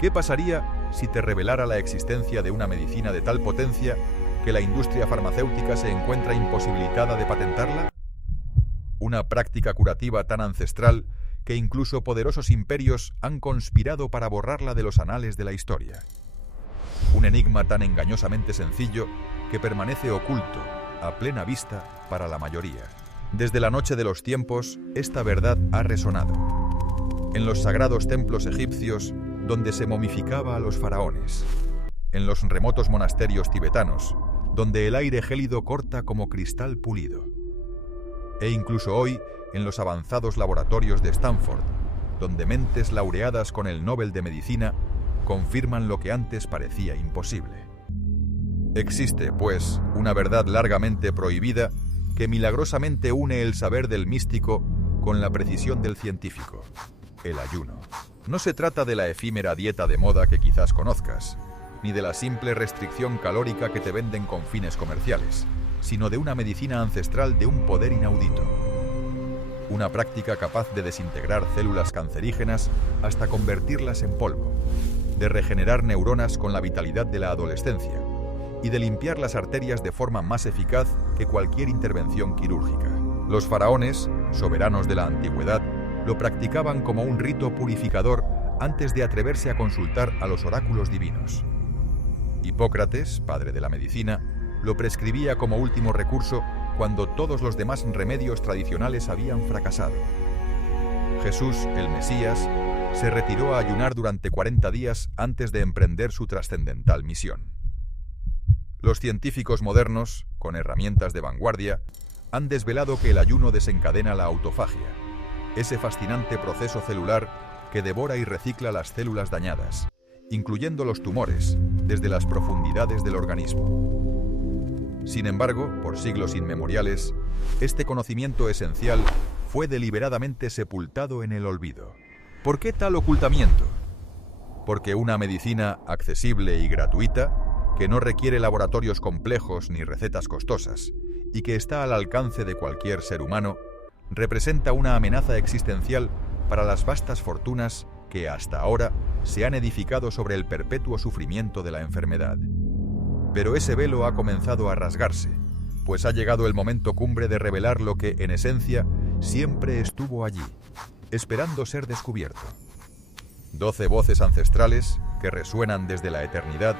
¿Qué pasaría si te revelara la existencia de una medicina de tal potencia que la industria farmacéutica se encuentra imposibilitada de patentarla? Una práctica curativa tan ancestral que incluso poderosos imperios han conspirado para borrarla de los anales de la historia. Un enigma tan engañosamente sencillo que permanece oculto, a plena vista, para la mayoría. Desde la noche de los tiempos, esta verdad ha resonado. En los sagrados templos egipcios, donde se momificaba a los faraones. En los remotos monasterios tibetanos, donde el aire gélido corta como cristal pulido. E incluso hoy, en los avanzados laboratorios de Stanford, donde mentes laureadas con el Nobel de Medicina confirman lo que antes parecía imposible. Existe, pues, una verdad largamente prohibida que milagrosamente une el saber del místico con la precisión del científico: el ayuno. No se trata de la efímera dieta de moda que quizás conozcas, ni de la simple restricción calórica que te venden con fines comerciales, sino de una medicina ancestral de un poder inaudito. Una práctica capaz de desintegrar células cancerígenas hasta convertirlas en polvo, de regenerar neuronas con la vitalidad de la adolescencia y de limpiar las arterias de forma más eficaz que cualquier intervención quirúrgica. Los faraones, soberanos de la antigüedad, lo practicaban como un rito purificador antes de atreverse a consultar a los oráculos divinos. Hipócrates, padre de la medicina, lo prescribía como último recurso cuando todos los demás remedios tradicionales habían fracasado. Jesús, el Mesías, se retiró a ayunar durante 40 días antes de emprender su trascendental misión. Los científicos modernos, con herramientas de vanguardia, han desvelado que el ayuno desencadena la autofagia, ese fascinante proceso celular que devora y recicla las células dañadas, incluyendo los tumores, desde las profundidades del organismo. Sin embargo, por siglos inmemoriales, este conocimiento esencial fue deliberadamente sepultado en el olvido. ¿Por qué tal ocultamiento? Porque una medicina accesible y gratuita, que no requiere laboratorios complejos ni recetas costosas, y que está al alcance de cualquier ser humano, representa una amenaza existencial para las vastas fortunas que hasta ahora se han edificado sobre el perpetuo sufrimiento de la enfermedad. Pero ese velo ha comenzado a rasgarse, pues ha llegado el momento cumbre de revelar lo que, en esencia, siempre estuvo allí, esperando ser descubierto. 12 voces ancestrales, que resuenan desde la eternidad,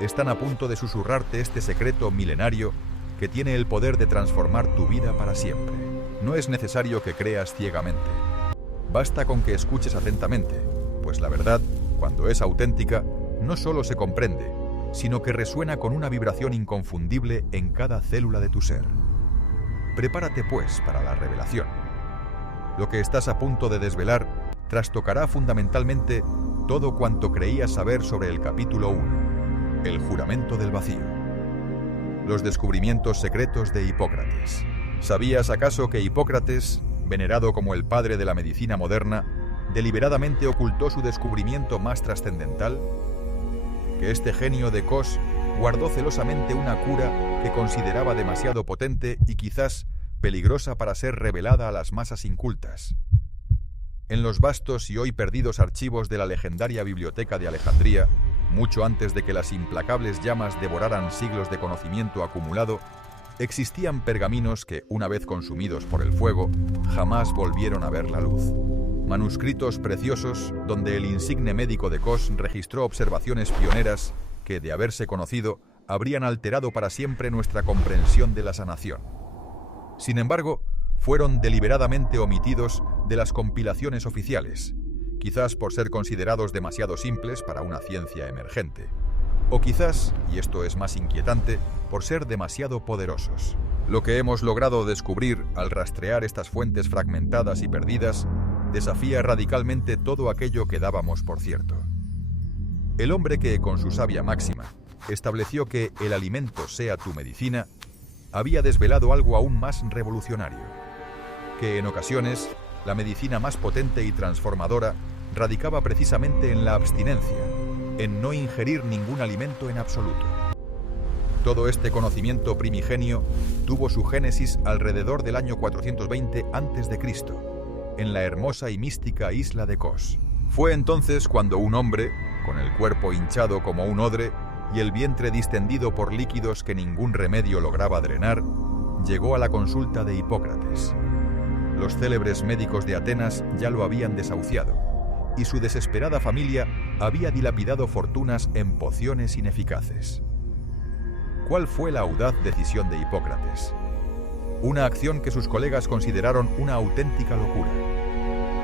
están a punto de susurrarte este secreto milenario que tiene el poder de transformar tu vida para siempre. No es necesario que creas ciegamente. Basta con que escuches atentamente, pues la verdad, cuando es auténtica, no solo se comprende, sino que resuena con una vibración inconfundible en cada célula de tu ser. Prepárate, pues, para la revelación. Lo que estás a punto de desvelar trastocará fundamentalmente todo cuanto creías saber sobre el capítulo 1, el juramento del vacío. Los descubrimientos secretos de Hipócrates. ¿Sabías acaso que Hipócrates, venerado como el padre de la medicina moderna, deliberadamente ocultó su descubrimiento más trascendental? Que este genio de Kos guardó celosamente una cura que consideraba demasiado potente y quizás peligrosa para ser revelada a las masas incultas. En los vastos y hoy perdidos archivos de la legendaria Biblioteca de Alejandría, mucho antes de que las implacables llamas devoraran siglos de conocimiento acumulado, existían pergaminos que, una vez consumidos por el fuego, jamás volvieron a ver la luz. Manuscritos preciosos donde el insigne médico de Kos registró observaciones pioneras que, de haberse conocido, habrían alterado para siempre nuestra comprensión de la sanación. Sin embargo, fueron deliberadamente omitidos de las compilaciones oficiales, quizás por ser considerados demasiado simples para una ciencia emergente. O quizás, y esto es más inquietante, por ser demasiado poderosos. Lo que hemos logrado descubrir al rastrear estas fuentes fragmentadas y perdidas desafía radicalmente todo aquello que dábamos por cierto. El hombre que, con su sabia máxima, estableció que el alimento sea tu medicina, había desvelado algo aún más revolucionario, que en ocasiones la medicina más potente y transformadora radicaba precisamente en la abstinencia, en no ingerir ningún alimento en absoluto. Todo este conocimiento primigenio tuvo su génesis alrededor del año 420 a.C., en la hermosa y mística isla de Kos. Fue entonces cuando un hombre, con el cuerpo hinchado como un odre y el vientre distendido por líquidos que ningún remedio lograba drenar, llegó a la consulta de Hipócrates. Los célebres médicos de Atenas ya lo habían desahuciado, y su desesperada familia había dilapidado fortunas en pociones ineficaces. ¿Cuál fue la audaz decisión de Hipócrates? Una acción que sus colegas consideraron una auténtica locura.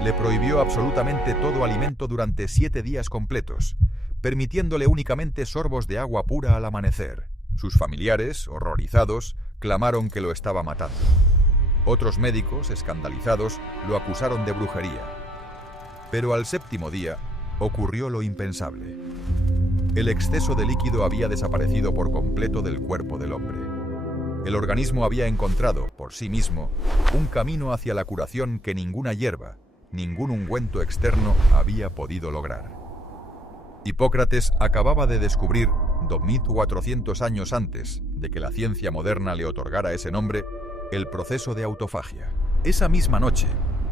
Le prohibió absolutamente todo alimento durante 7 días completos, permitiéndole únicamente sorbos de agua pura al amanecer. Sus familiares, horrorizados, clamaron que lo estaba matando. Otros médicos, escandalizados, lo acusaron de brujería. Pero al 7º día ocurrió lo impensable. El exceso de líquido había desaparecido por completo del cuerpo del hombre. El organismo había encontrado, por sí mismo, un camino hacia la curación que ninguna hierba, ningún ungüento externo había podido lograr. Hipócrates acababa de descubrir, 2400 años antes de que la ciencia moderna le otorgara ese nombre, el proceso de autofagia. Esa misma noche,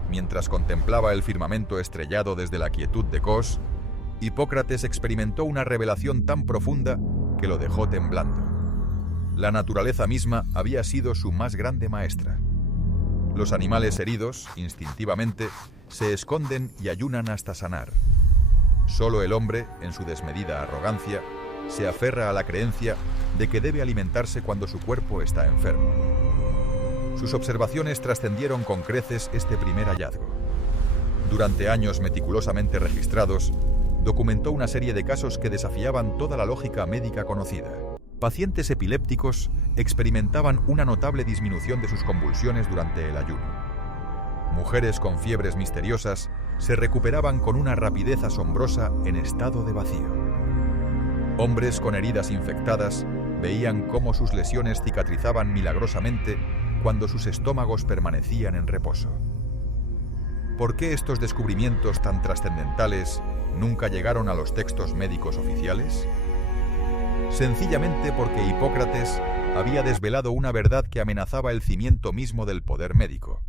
mientras contemplaba el firmamento estrellado desde la quietud de Kos, Hipócrates experimentó una revelación tan profunda que lo dejó temblando. La naturaleza misma había sido su más grande maestra. Los animales heridos, instintivamente, se esconden y ayunan hasta sanar. Solo el hombre, en su desmedida arrogancia, se aferra a la creencia de que debe alimentarse cuando su cuerpo está enfermo. Sus observaciones trascendieron con creces este primer hallazgo. Durante años meticulosamente registrados, documentó una serie de casos que desafiaban toda la lógica médica conocida. Pacientes epilépticos experimentaban una notable disminución de sus convulsiones durante el ayuno. Mujeres con fiebres misteriosas se recuperaban con una rapidez asombrosa en estado de vacío. Hombres con heridas infectadas veían cómo sus lesiones cicatrizaban milagrosamente cuando sus estómagos permanecían en reposo. ¿Por qué estos descubrimientos tan trascendentales nunca llegaron a los textos médicos oficiales? Sencillamente porque Hipócrates había desvelado una verdad que amenazaba el cimiento mismo del poder médico: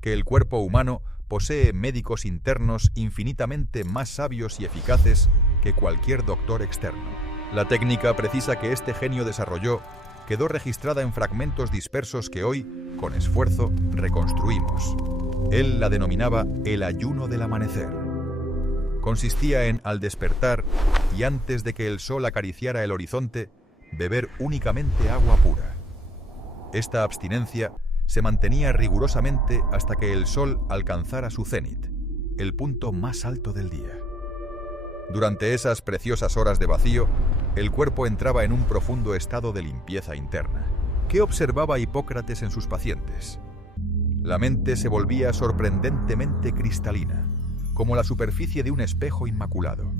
que el cuerpo humano posee médicos internos infinitamente más sabios y eficaces que cualquier doctor externo. La técnica precisa que este genio desarrolló quedó registrada en fragmentos dispersos que hoy, con esfuerzo, reconstruimos. Él la denominaba el ayuno del amanecer. Consistía en, al despertar, y antes de que el sol acariciara el horizonte, beber únicamente agua pura. Esta abstinencia se mantenía rigurosamente hasta que el sol alcanzara su cenit, el punto más alto del día. Durante esas preciosas horas de vacío, el cuerpo entraba en un profundo estado de limpieza interna. ¿Qué observaba Hipócrates en sus pacientes? La mente se volvía sorprendentemente cristalina, como la superficie de un espejo inmaculado.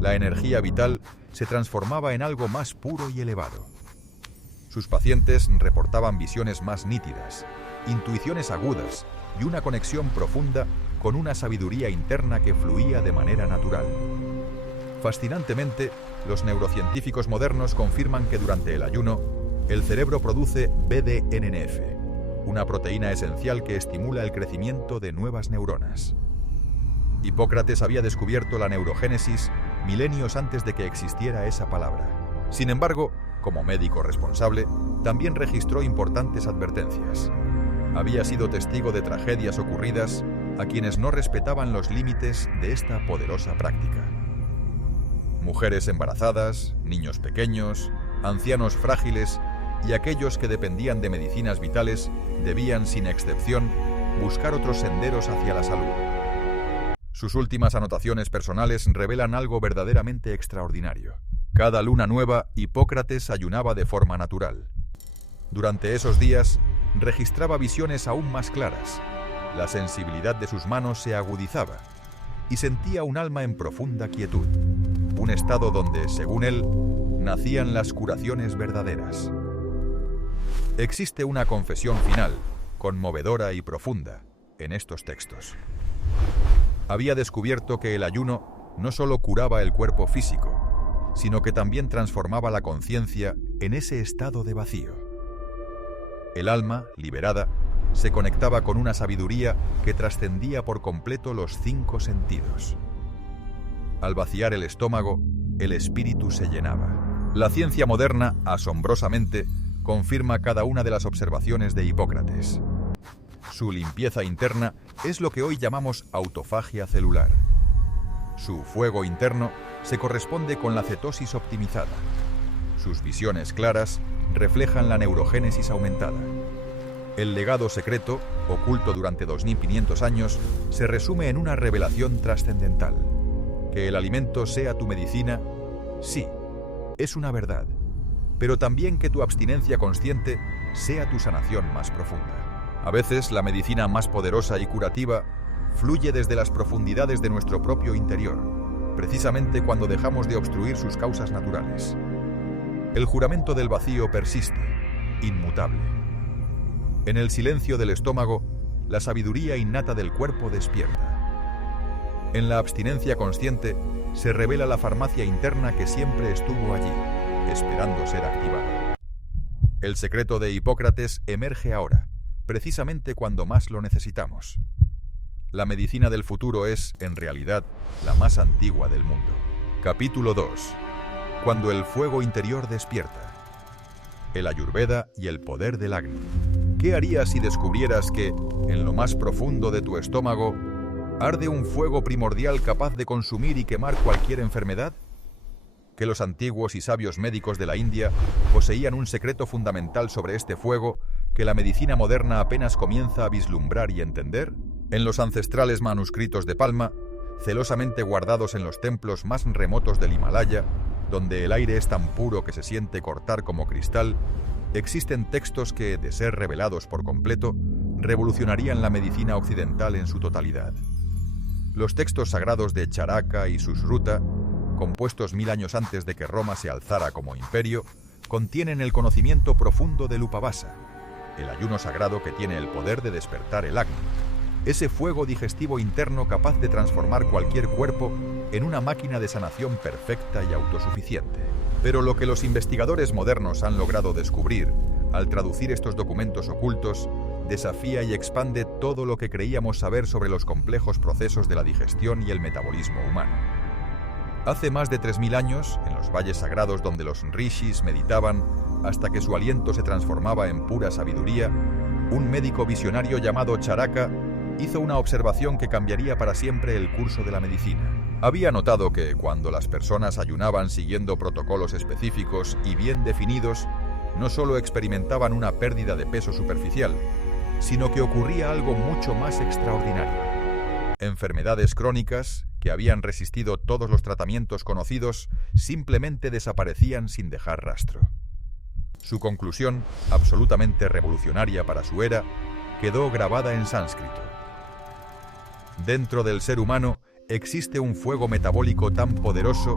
La energía vital se transformaba en algo más puro y elevado. Sus pacientes reportaban visiones más nítidas, intuiciones agudas y una conexión profunda con una sabiduría interna que fluía de manera natural. Fascinantemente, los neurocientíficos modernos confirman que durante el ayuno, el cerebro produce BDNF, una proteína esencial que estimula el crecimiento de nuevas neuronas. Hipócrates había descubierto la neurogénesis milenios antes de que existiera esa palabra. Sin embargo, como médico responsable, también registró importantes advertencias. Había sido testigo de tragedias ocurridas a quienes no respetaban los límites de esta poderosa práctica. Mujeres embarazadas, niños pequeños, ancianos frágiles y aquellos que dependían de medicinas vitales debían, sin excepción, buscar otros senderos hacia la salud. Sus últimas anotaciones personales revelan algo verdaderamente extraordinario. Cada luna nueva, Hipócrates ayunaba de forma natural. Durante esos días, registraba visiones aún más claras. La sensibilidad de sus manos se agudizaba y sentía un alma en profunda quietud, un estado donde, según él, nacían las curaciones verdaderas. Existe una confesión final, conmovedora y profunda, en estos textos. Había descubierto que el ayuno no solo curaba el cuerpo físico, sino que también transformaba la conciencia en ese estado de vacío. El alma, liberada, se conectaba con una sabiduría que trascendía por completo los 5 sentidos. Al vaciar el estómago, el espíritu se llenaba. La ciencia moderna, asombrosamente, confirma cada una de las observaciones de Hipócrates. Su limpieza interna es lo que hoy llamamos autofagia celular. Su fuego interno se corresponde con la cetosis optimizada. Sus visiones claras reflejan la neurogénesis aumentada. El legado secreto, oculto durante 2500 años, se resume en una revelación trascendental. Que el alimento sea tu medicina, sí, es una verdad, pero también que tu abstinencia consciente sea tu sanación más profunda. A veces la medicina más poderosa y curativa fluye desde las profundidades de nuestro propio interior, precisamente cuando dejamos de obstruir sus causas naturales. El juramento del vacío persiste, inmutable. En el silencio del estómago, la sabiduría innata del cuerpo despierta. En la abstinencia consciente se revela la farmacia interna que siempre estuvo allí, esperando ser activada. El secreto de Hipócrates emerge ahora, precisamente cuando más lo necesitamos. La medicina del futuro es, en realidad, la más antigua del mundo. Capítulo 2. Cuando el fuego interior despierta. El Ayurveda y el poder del Agni. ¿Qué harías si descubrieras que, en lo más profundo de tu estómago, arde un fuego primordial capaz de consumir y quemar cualquier enfermedad? ¿Que los antiguos y sabios médicos de la India poseían un secreto fundamental sobre este fuego que la medicina moderna apenas comienza a vislumbrar y entender? En los ancestrales manuscritos de Palma, celosamente guardados en los templos más remotos del Himalaya, donde el aire es tan puro que se siente cortar como cristal, existen textos que, de ser revelados por completo, revolucionarían la medicina occidental en su totalidad. Los textos sagrados de Charaka y Susruta, compuestos 1000 años antes de que Roma se alzara como imperio, contienen el conocimiento profundo del Upavasa, el ayuno sagrado que tiene el poder de despertar el Agni, ese fuego digestivo interno capaz de transformar cualquier cuerpo en una máquina de sanación perfecta y autosuficiente. Pero lo que los investigadores modernos han logrado descubrir, al traducir estos documentos ocultos, desafía y expande todo lo que creíamos saber sobre los complejos procesos de la digestión y el metabolismo humano. Hace más de 3000 años, en los valles sagrados donde los rishis meditaban hasta que su aliento se transformaba en pura sabiduría, un médico visionario llamado Charaka hizo una observación que cambiaría para siempre el curso de la medicina. Había notado que, cuando las personas ayunaban siguiendo protocolos específicos y bien definidos, no solo experimentaban una pérdida de peso superficial, sino que ocurría algo mucho más extraordinario. Enfermedades crónicas, que habían resistido todos los tratamientos conocidos, simplemente desaparecían sin dejar rastro. Su conclusión, absolutamente revolucionaria para su era, quedó grabada en sánscrito. Dentro del ser humano existe un fuego metabólico tan poderoso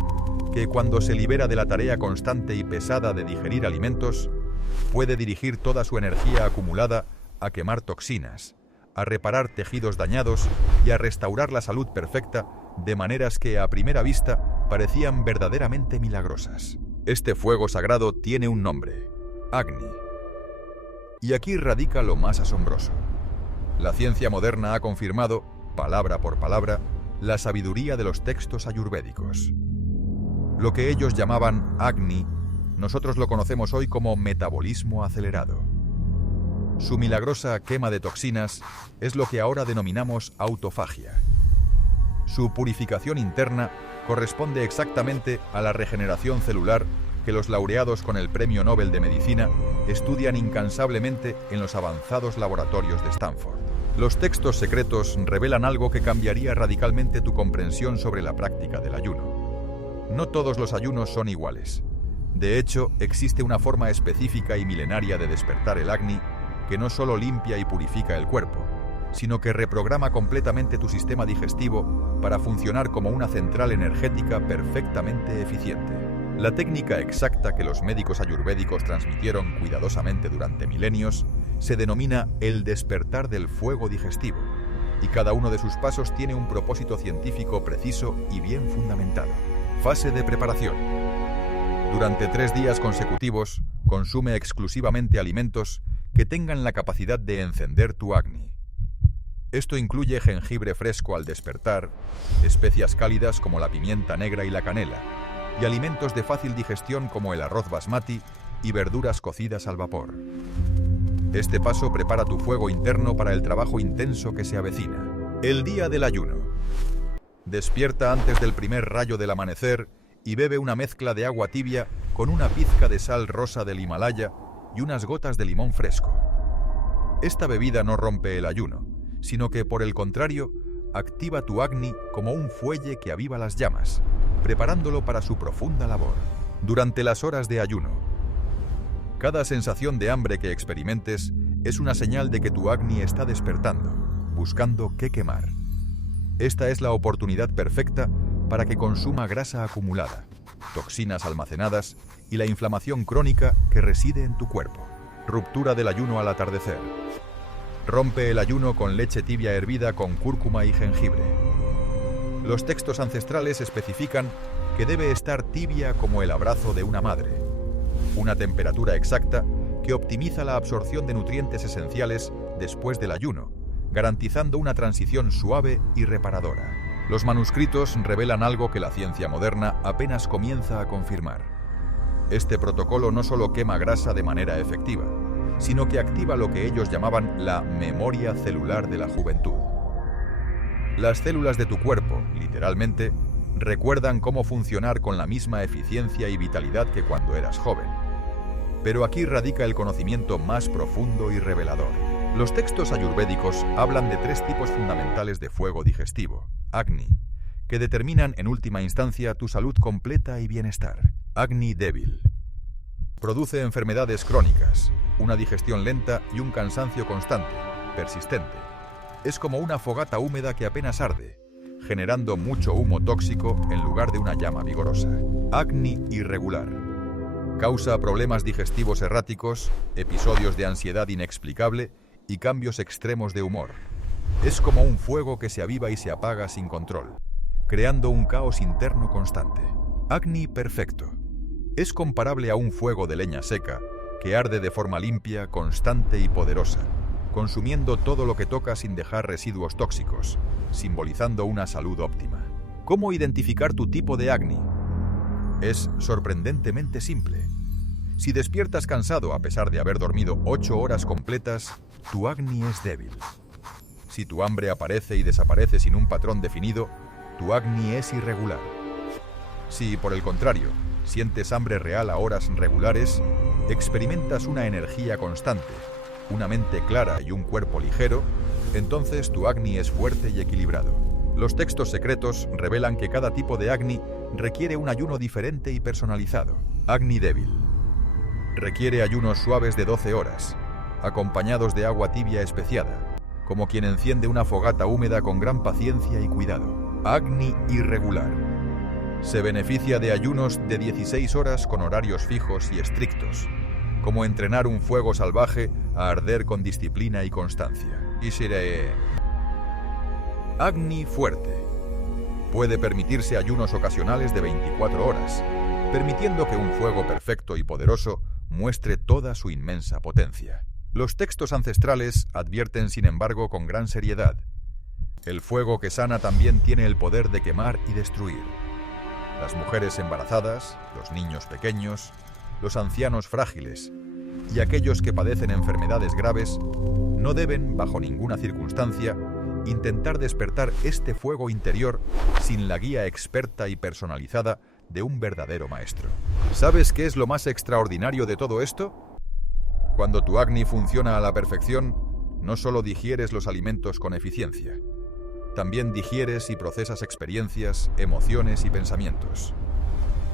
que, cuando se libera de la tarea constante y pesada de digerir alimentos, puede dirigir toda su energía acumulada a quemar toxinas, a reparar tejidos dañados y a restaurar la salud perfecta de maneras que, a primera vista, parecían verdaderamente milagrosas. Este fuego sagrado tiene un nombre: Agni. Y aquí radica lo más asombroso. La ciencia moderna ha confirmado, palabra por palabra, la sabiduría de los textos ayurvédicos. Lo que ellos llamaban Agni, nosotros lo conocemos hoy como metabolismo acelerado. Su milagrosa quema de toxinas es lo que ahora denominamos autofagia. Su purificación interna corresponde exactamente a la regeneración celular que los laureados con el Premio Nobel de Medicina estudian incansablemente en los avanzados laboratorios de Stanford. Los textos secretos revelan algo que cambiaría radicalmente tu comprensión sobre la práctica del ayuno. No todos los ayunos son iguales. De hecho, existe una forma específica y milenaria de despertar el Agni que no solo limpia y purifica el cuerpo, sino que reprograma completamente tu sistema digestivo para funcionar como una central energética perfectamente eficiente. La técnica exacta que los médicos ayurvédicos transmitieron cuidadosamente durante milenios se denomina el despertar del fuego digestivo, y cada uno de sus pasos tiene un propósito científico preciso y bien fundamentado. Fase de preparación. Durante 3 días consecutivos, consume exclusivamente alimentos que tengan la capacidad de encender tu Agni. Esto incluye jengibre fresco al despertar, especias cálidas como la pimienta negra y la canela, y alimentos de fácil digestión como el arroz basmati y verduras cocidas al vapor. Este paso prepara tu fuego interno para el trabajo intenso que se avecina. El día del ayuno. Despierta antes del primer rayo del amanecer y bebe una mezcla de agua tibia con una pizca de sal rosa del Himalaya y unas gotas de limón fresco. Esta bebida no rompe el ayuno, sino que, por el contrario, activa tu Agni como un fuelle que aviva las llamas, preparándolo para su profunda labor. Durante las horas de ayuno, cada sensación de hambre que experimentes es una señal de que tu Agni está despertando, buscando qué quemar. Esta es la oportunidad perfecta para que consuma grasa acumulada, toxinas almacenadas y la inflamación crónica que reside en tu cuerpo. Ruptura del ayuno al atardecer. Rompe el ayuno con leche tibia hervida con cúrcuma y jengibre. Los textos ancestrales especifican que debe estar tibia como el abrazo de una madre, una temperatura exacta que optimiza la absorción de nutrientes esenciales después del ayuno, garantizando una transición suave y reparadora. Los manuscritos revelan algo que la ciencia moderna apenas comienza a confirmar. Este protocolo no solo quema grasa de manera efectiva, sino que activa lo que ellos llamaban la memoria celular de la juventud. Las células de tu cuerpo, literalmente, recuerdan cómo funcionar con la misma eficiencia y vitalidad que cuando eras joven. Pero aquí radica el conocimiento más profundo y revelador. Los textos ayurvédicos hablan de 3 tipos fundamentales de fuego digestivo, Agni, que determinan en última instancia tu salud completa y bienestar. Agni débil. Produce enfermedades crónicas, una digestión lenta y un cansancio constante, persistente. Es como una fogata húmeda que apenas arde, generando mucho humo tóxico en lugar de una llama vigorosa. Agni irregular. Causa problemas digestivos erráticos, episodios de ansiedad inexplicable y cambios extremos de humor. Es como un fuego que se aviva y se apaga sin control, creando un caos interno constante. Agni perfecto. Es comparable a un fuego de leña seca que arde de forma limpia, constante y poderosa, consumiendo todo lo que toca sin dejar residuos tóxicos, simbolizando una salud óptima. ¿Cómo identificar tu tipo de Agni? Es sorprendentemente simple. Si despiertas cansado a pesar de haber dormido 8 horas completas, tu Agni es débil. Si tu hambre aparece y desaparece sin un patrón definido, tu Agni es irregular. Si, por el contrario, sientes hambre real a horas regulares, experimentas una energía constante, una mente clara y un cuerpo ligero, entonces tu Agni es fuerte y equilibrado. Los textos secretos revelan que cada tipo de Agni requiere un ayuno diferente y personalizado. Agni débil. Requiere ayunos suaves de 12 horas, acompañados de agua tibia especiada, como quien enciende una fogata húmeda con gran paciencia y cuidado. Agni irregular. Se beneficia de ayunos de 16 horas con horarios fijos y estrictos, como entrenar un fuego salvaje a arder con disciplina y constancia. Agni fuerte. Puede permitirse ayunos ocasionales de 24 horas, permitiendo que un fuego perfecto y poderoso muestre toda su inmensa potencia. Los textos ancestrales advierten, sin embargo, con gran seriedad: el fuego que sana también tiene el poder de quemar y destruir. Las mujeres embarazadas, los niños pequeños, los ancianos frágiles y aquellos que padecen enfermedades graves no deben, bajo ninguna circunstancia, intentar despertar este fuego interior sin la guía experta y personalizada de un verdadero maestro. ¿Sabes qué es lo más extraordinario de todo esto? Cuando tu Agni funciona a la perfección, no solo digieres los alimentos con eficiencia, también digieres y procesas experiencias, emociones y pensamientos.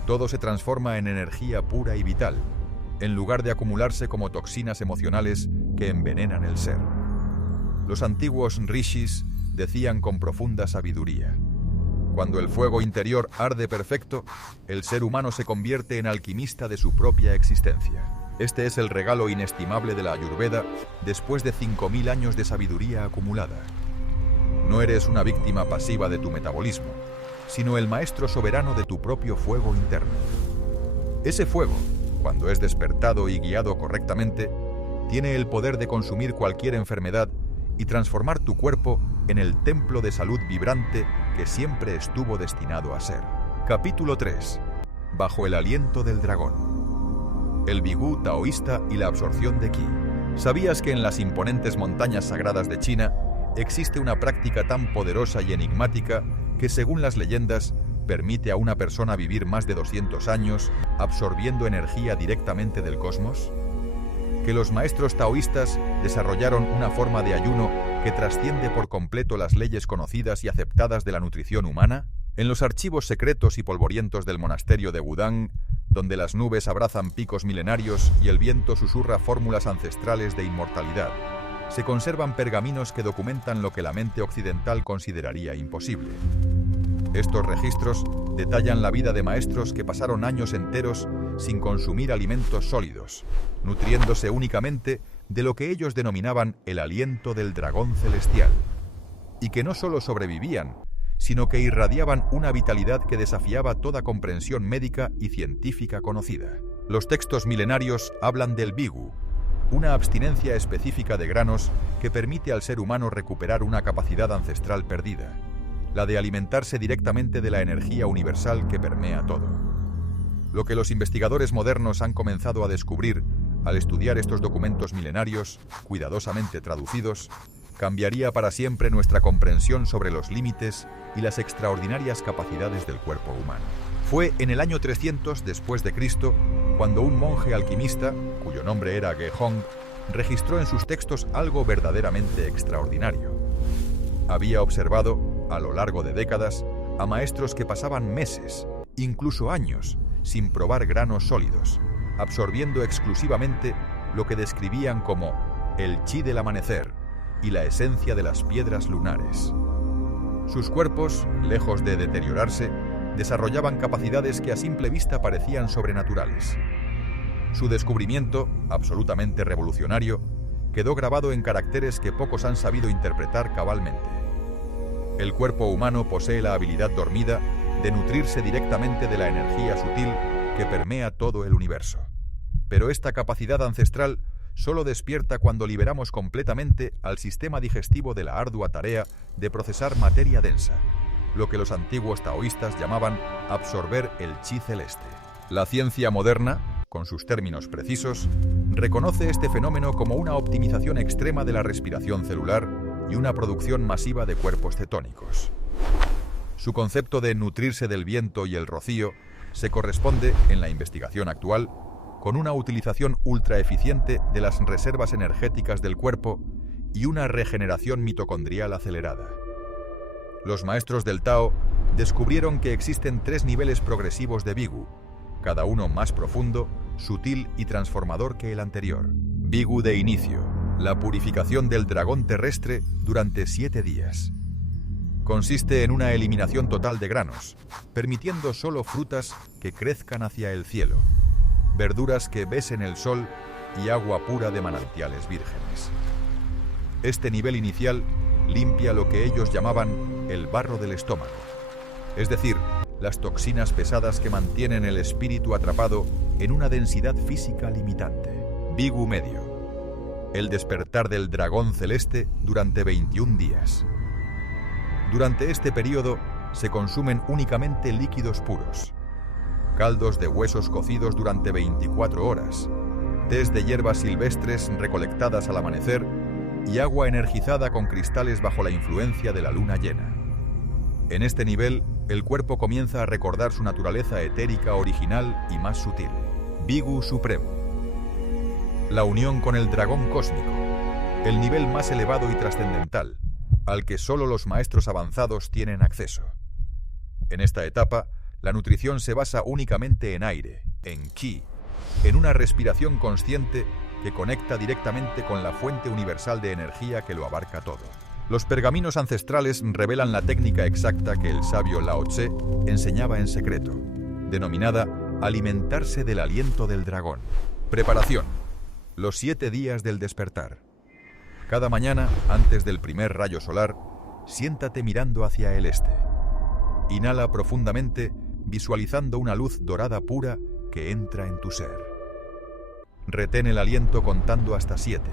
Todo se transforma en energía pura y vital, en lugar de acumularse como toxinas emocionales que envenenan el ser. Los antiguos rishis decían con profunda sabiduría: cuando el fuego interior arde perfecto, el ser humano se convierte en alquimista de su propia existencia. Este es el regalo inestimable de la Ayurveda después de 5000 años de sabiduría acumulada. No eres una víctima pasiva de tu metabolismo, sino el maestro soberano de tu propio fuego interno. Ese fuego, cuando es despertado y guiado correctamente, tiene el poder de consumir cualquier enfermedad y transformar tu cuerpo en el templo de salud vibrante que siempre estuvo destinado a ser. Capítulo 3. Bajo el aliento del dragón. El Bigu taoísta y la absorción de Qi. ¿Sabías que en las imponentes montañas sagradas de China existe una práctica tan poderosa y enigmática que, según las leyendas, permite a una persona vivir más de 200 años absorbiendo energía directamente del cosmos? Que los maestros taoístas desarrollaron una forma de ayuno que trasciende por completo las leyes conocidas y aceptadas de la nutrición humana. En los archivos secretos y polvorientos del monasterio de Wudang, donde las nubes abrazan picos milenarios y el viento susurra fórmulas ancestrales de inmortalidad, se conservan pergaminos que documentan lo que la mente occidental consideraría imposible. Estos registros detallan la vida de maestros que pasaron años enteros sin consumir alimentos sólidos, nutriéndose únicamente de lo que ellos denominaban el aliento del dragón celestial, y que no solo sobrevivían, sino que irradiaban una vitalidad que desafiaba toda comprensión médica y científica conocida. Los textos milenarios hablan del Bigu, una abstinencia específica de granos que permite al ser humano recuperar una capacidad ancestral perdida, la de alimentarse directamente de la energía universal que permea todo. Lo que los investigadores modernos han comenzado a descubrir al estudiar estos documentos milenarios, cuidadosamente traducidos, cambiaría para siempre nuestra comprensión sobre los límites y las extraordinarias capacidades del cuerpo humano. Fue en el año 300 después de Cristo cuando un monje alquimista, cuyo nombre era Ge Hong, registró en sus textos algo verdaderamente extraordinario. Había observado, a lo largo de décadas, a maestros que pasaban meses, incluso años, sin probar granos sólidos, absorbiendo exclusivamente lo que describían como el chi del amanecer y la esencia de las piedras lunares. Sus cuerpos, lejos de deteriorarse, desarrollaban capacidades que a simple vista parecían sobrenaturales. Su descubrimiento, absolutamente revolucionario, quedó grabado en caracteres que pocos han sabido interpretar cabalmente. El cuerpo humano posee la habilidad dormida de nutrirse directamente de la energía sutil que permea todo el universo. Pero esta capacidad ancestral solo despierta cuando liberamos completamente al sistema digestivo de la ardua tarea de procesar materia densa, lo que los antiguos taoístas llamaban absorber el chi celeste. La ciencia moderna, con sus términos precisos, reconoce este fenómeno como una optimización extrema de la respiración celular y una producción masiva de cuerpos cetónicos. Su concepto de nutrirse del viento y el rocío se corresponde, en la investigación actual, con una utilización ultra eficiente de las reservas energéticas del cuerpo y una regeneración mitocondrial acelerada. Los maestros del Tao descubrieron que existen 3 niveles progresivos de Bigu, cada uno más profundo, sutil y transformador que el anterior. Bigu de inicio, la purificación del dragón terrestre durante 7 días. Consiste en una eliminación total de granos, permitiendo solo frutas que crezcan hacia el cielo, verduras que besen el sol y agua pura de manantiales vírgenes. Este nivel inicial limpia lo que ellos llamaban el barro del estómago, es decir, las toxinas pesadas que mantienen el espíritu atrapado en una densidad física limitante. Bigu medio, el despertar del dragón celeste durante 21 días. Durante este periodo se consumen únicamente líquidos puros, caldos de huesos cocidos durante 24 horas, tés de hierbas silvestres recolectadas al amanecer y agua energizada con cristales bajo la influencia de la luna llena. En este nivel, el cuerpo comienza a recordar su naturaleza etérica original y más sutil. Bigu supremo. La unión con el dragón cósmico, el nivel más elevado y trascendental, al que solo los maestros avanzados tienen acceso. En esta etapa, la nutrición se basa únicamente en aire, en Qi, en una respiración consciente que conecta directamente con la fuente universal de energía que lo abarca todo. Los pergaminos ancestrales revelan la técnica exacta que el sabio Lao Tse enseñaba en secreto, denominada alimentarse del aliento del dragón. Preparación. Los 7 días del despertar. Cada mañana, antes del primer rayo solar, siéntate mirando hacia el este. Inhala profundamente, visualizando una luz dorada pura que entra en tu ser. Retén el aliento contando hasta 7.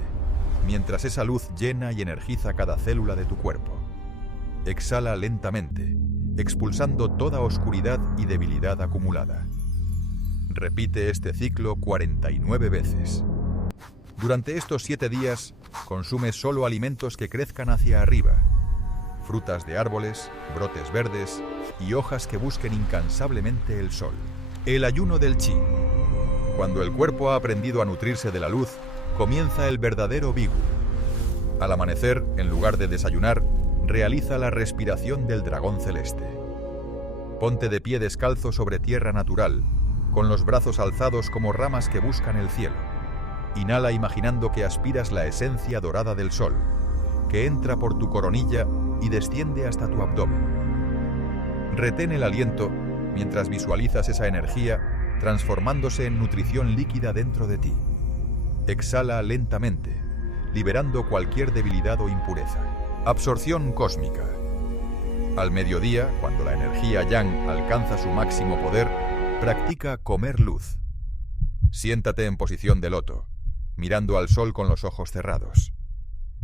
mientras esa luz llena y energiza cada célula de tu cuerpo. Exhala lentamente, expulsando toda oscuridad y debilidad acumulada. Repite este ciclo 49 veces. Durante estos 7 días, consume solo alimentos que crezcan hacia arriba. Frutas de árboles, brotes verdes y hojas que busquen incansablemente el sol. El ayuno del chi. Cuando el cuerpo ha aprendido a nutrirse de la luz, comienza el verdadero Bigu. Al amanecer, en lugar de desayunar, realiza la respiración del dragón celeste. Ponte de pie descalzo sobre tierra natural, con los brazos alzados como ramas que buscan el cielo. Inhala imaginando que aspiras la esencia dorada del sol, que entra por tu coronilla y desciende hasta tu abdomen. Retén el aliento mientras visualizas esa energía transformándose en nutrición líquida dentro de ti. Exhala lentamente, liberando cualquier debilidad o impureza. Absorción cósmica. Al mediodía, cuando la energía yang alcanza su máximo poder, practica comer luz. Siéntate en posición de loto, mirando al sol con los ojos cerrados.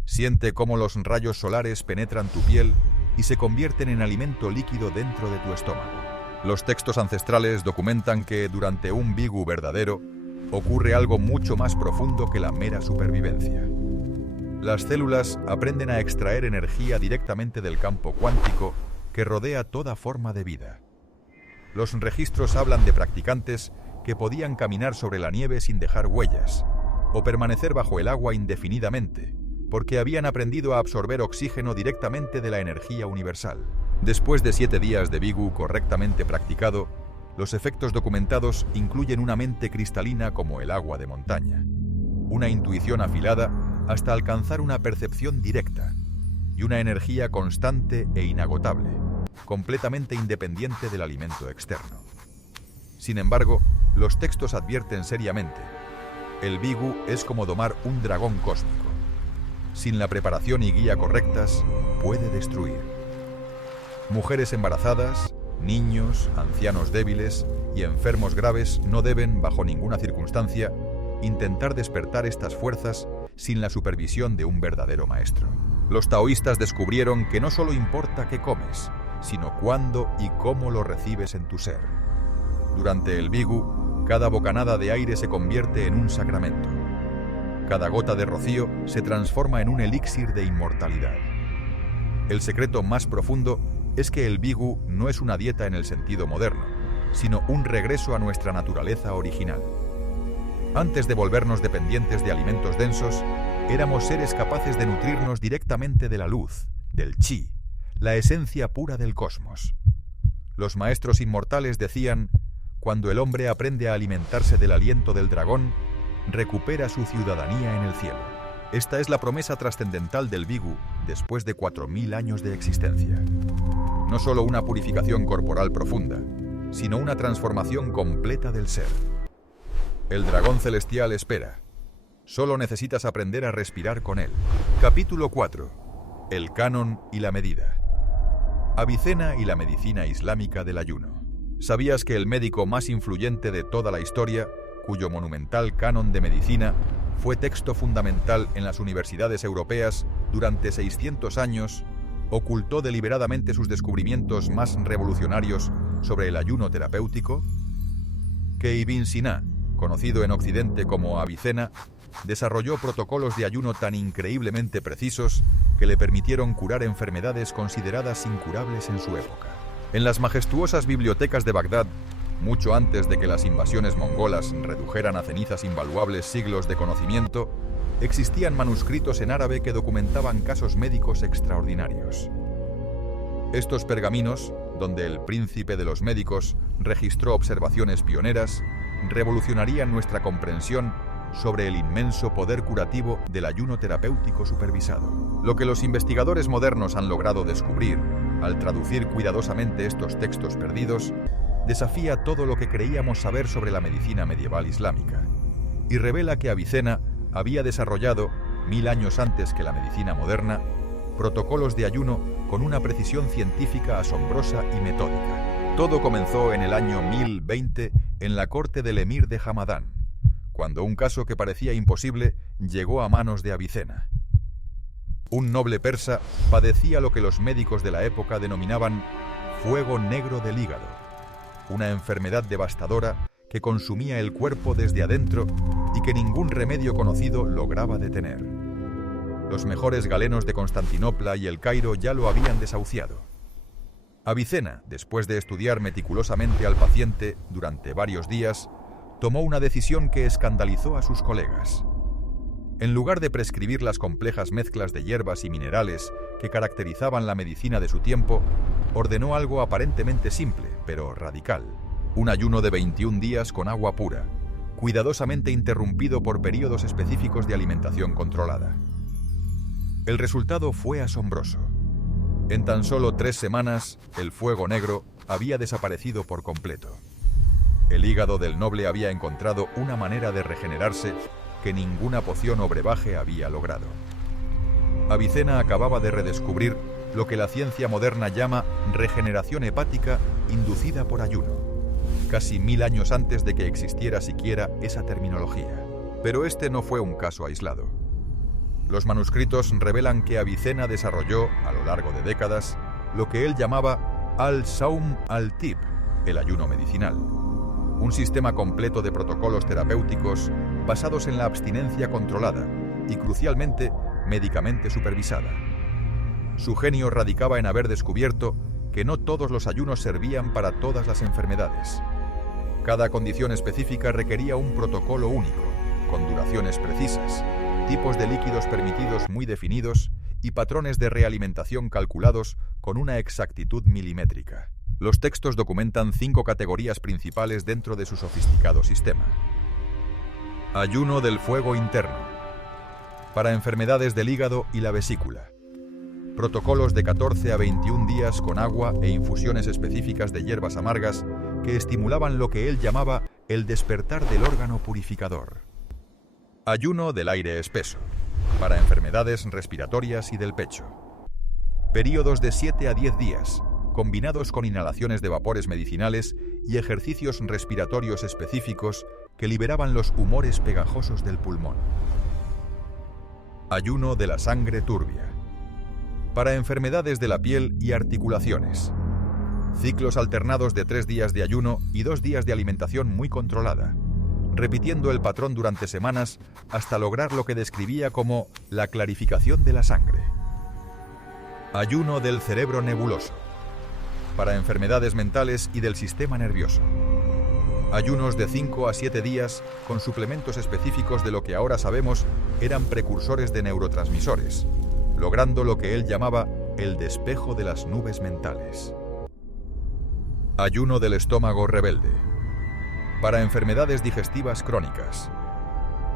Siente cómo los rayos solares penetran tu piel y se convierten en alimento líquido dentro de tu estómago. Los textos ancestrales documentan que durante un Bigu verdadero ocurre algo mucho más profundo que la mera supervivencia. Las células aprenden a extraer energía directamente del campo cuántico que rodea toda forma de vida. Los registros hablan de practicantes que podían caminar sobre la nieve sin dejar huellas, o permanecer bajo el agua indefinidamente, porque habían aprendido a absorber oxígeno directamente de la energía universal. Después de 7 días de Bigu correctamente practicado, los efectos documentados incluyen una mente cristalina como el agua de montaña, una intuición afilada hasta alcanzar una percepción directa, y una energía constante e inagotable, completamente independiente del alimento externo. Sin embargo, los textos advierten seriamente: el Bigu es como domar un dragón cósmico. Sin la preparación y guía correctas, puede destruir. Mujeres embarazadas, niños, ancianos débiles y enfermos graves no deben, bajo ninguna circunstancia, intentar despertar estas fuerzas sin la supervisión de un verdadero maestro. Los taoístas descubrieron que no solo importa qué comes, sino cuándo y cómo lo recibes en tu ser. Durante el Bigu, cada bocanada de aire se convierte en un sacramento. Cada gota de rocío se transforma en un elixir de inmortalidad. El secreto más profundo es que el Bigu no es una dieta en el sentido moderno, sino un regreso a nuestra naturaleza original. Antes de volvernos dependientes de alimentos densos, éramos seres capaces de nutrirnos directamente de la luz, del chi, la esencia pura del cosmos. Los maestros inmortales decían: cuando el hombre aprende a alimentarse del aliento del dragón, recupera su ciudadanía en el cielo. Esta es la promesa trascendental del Bigu después de 4000 años de existencia. No solo una purificación corporal profunda, sino una transformación completa del ser. El dragón celestial espera. Solo necesitas aprender a respirar con él. Capítulo 4. El canon y la medida. Avicena y la medicina islámica del ayuno. ¿Sabías que el médico más influyente de toda la historia, cuyo monumental canon de medicina fue texto fundamental en las universidades europeas durante 600 años, ocultó deliberadamente sus descubrimientos más revolucionarios sobre el ayuno terapéutico? Que Ibn Sina, conocido en Occidente como Avicena, desarrolló protocolos de ayuno tan increíblemente precisos que le permitieron curar enfermedades consideradas incurables en su época. En las majestuosas bibliotecas de Bagdad, mucho antes de que las invasiones mongolas redujeran a cenizas invaluables siglos de conocimiento, existían manuscritos en árabe que documentaban casos médicos extraordinarios. Estos pergaminos, donde el príncipe de los médicos registró observaciones pioneras, revolucionarían nuestra comprensión sobre el inmenso poder curativo del ayuno terapéutico supervisado. Lo que los investigadores modernos han logrado descubrir, al traducir cuidadosamente estos textos perdidos, desafía todo lo que creíamos saber sobre la medicina medieval islámica, y revela que Avicena había desarrollado, 1000 años antes que la medicina moderna, protocolos de ayuno con una precisión científica asombrosa y metódica. Todo comenzó en el año 1020 en la corte del emir de Hamadán, cuando un caso que parecía imposible llegó a manos de Avicena. Un noble persa padecía lo que los médicos de la época denominaban fuego negro del hígado, una enfermedad devastadora que consumía el cuerpo desde adentro y que ningún remedio conocido lograba detener. Los mejores galenos de Constantinopla y El Cairo ya lo habían desahuciado. Avicena, después de estudiar meticulosamente al paciente durante varios días, tomó una decisión que escandalizó a sus colegas. En lugar de prescribir las complejas mezclas de hierbas y minerales que caracterizaban la medicina de su tiempo, ordenó algo aparentemente simple, pero radical: un ayuno de 21 días con agua pura, cuidadosamente interrumpido por periodos específicos de alimentación controlada. El resultado fue asombroso. En tan solo 3 semanas, el fuego negro había desaparecido por completo. El hígado del noble había encontrado una manera de regenerarse que ninguna poción o brebaje había logrado. Avicena acababa de redescubrir lo que la ciencia moderna llama regeneración hepática inducida por ayuno, casi 1000 años antes de que existiera siquiera esa terminología. Pero este no fue un caso aislado. Los manuscritos revelan que Avicena desarrolló, a lo largo de décadas, lo que él llamaba al-Sawm al-Tib, el ayuno medicinal, un sistema completo de protocolos terapéuticos basados en la abstinencia controlada y, crucialmente, médicamente supervisada. Su genio radicaba en haber descubierto que no todos los ayunos servían para todas las enfermedades. Cada condición específica requería un protocolo único, con duraciones precisas, tipos de líquidos permitidos muy definidos y patrones de realimentación calculados con una exactitud milimétrica. Los textos documentan 5 categorías principales dentro de su sofisticado sistema. Ayuno del fuego interno, para enfermedades del hígado y la vesícula. Protocolos de 14 a 21 días con agua e infusiones específicas de hierbas amargas que estimulaban lo que él llamaba el despertar del órgano purificador. Ayuno del aire espeso, para enfermedades respiratorias y del pecho. Períodos de 7 a 10 días, combinados con inhalaciones de vapores medicinales y ejercicios respiratorios específicos que liberaban los humores pegajosos del pulmón. Ayuno de la sangre turbia, para enfermedades de la piel y articulaciones. Ciclos alternados de 3 días de ayuno y 2 días de alimentación muy controlada, repitiendo el patrón durante semanas hasta lograr lo que describía como la clarificación de la sangre. Ayuno del cerebro nebuloso, para enfermedades mentales y del sistema nervioso. Ayunos de 5 a 7 días con suplementos específicos de lo que ahora sabemos eran precursores de neurotransmisores, logrando lo que él llamaba el despejo de las nubes mentales. Ayuno del estómago rebelde, para enfermedades digestivas crónicas.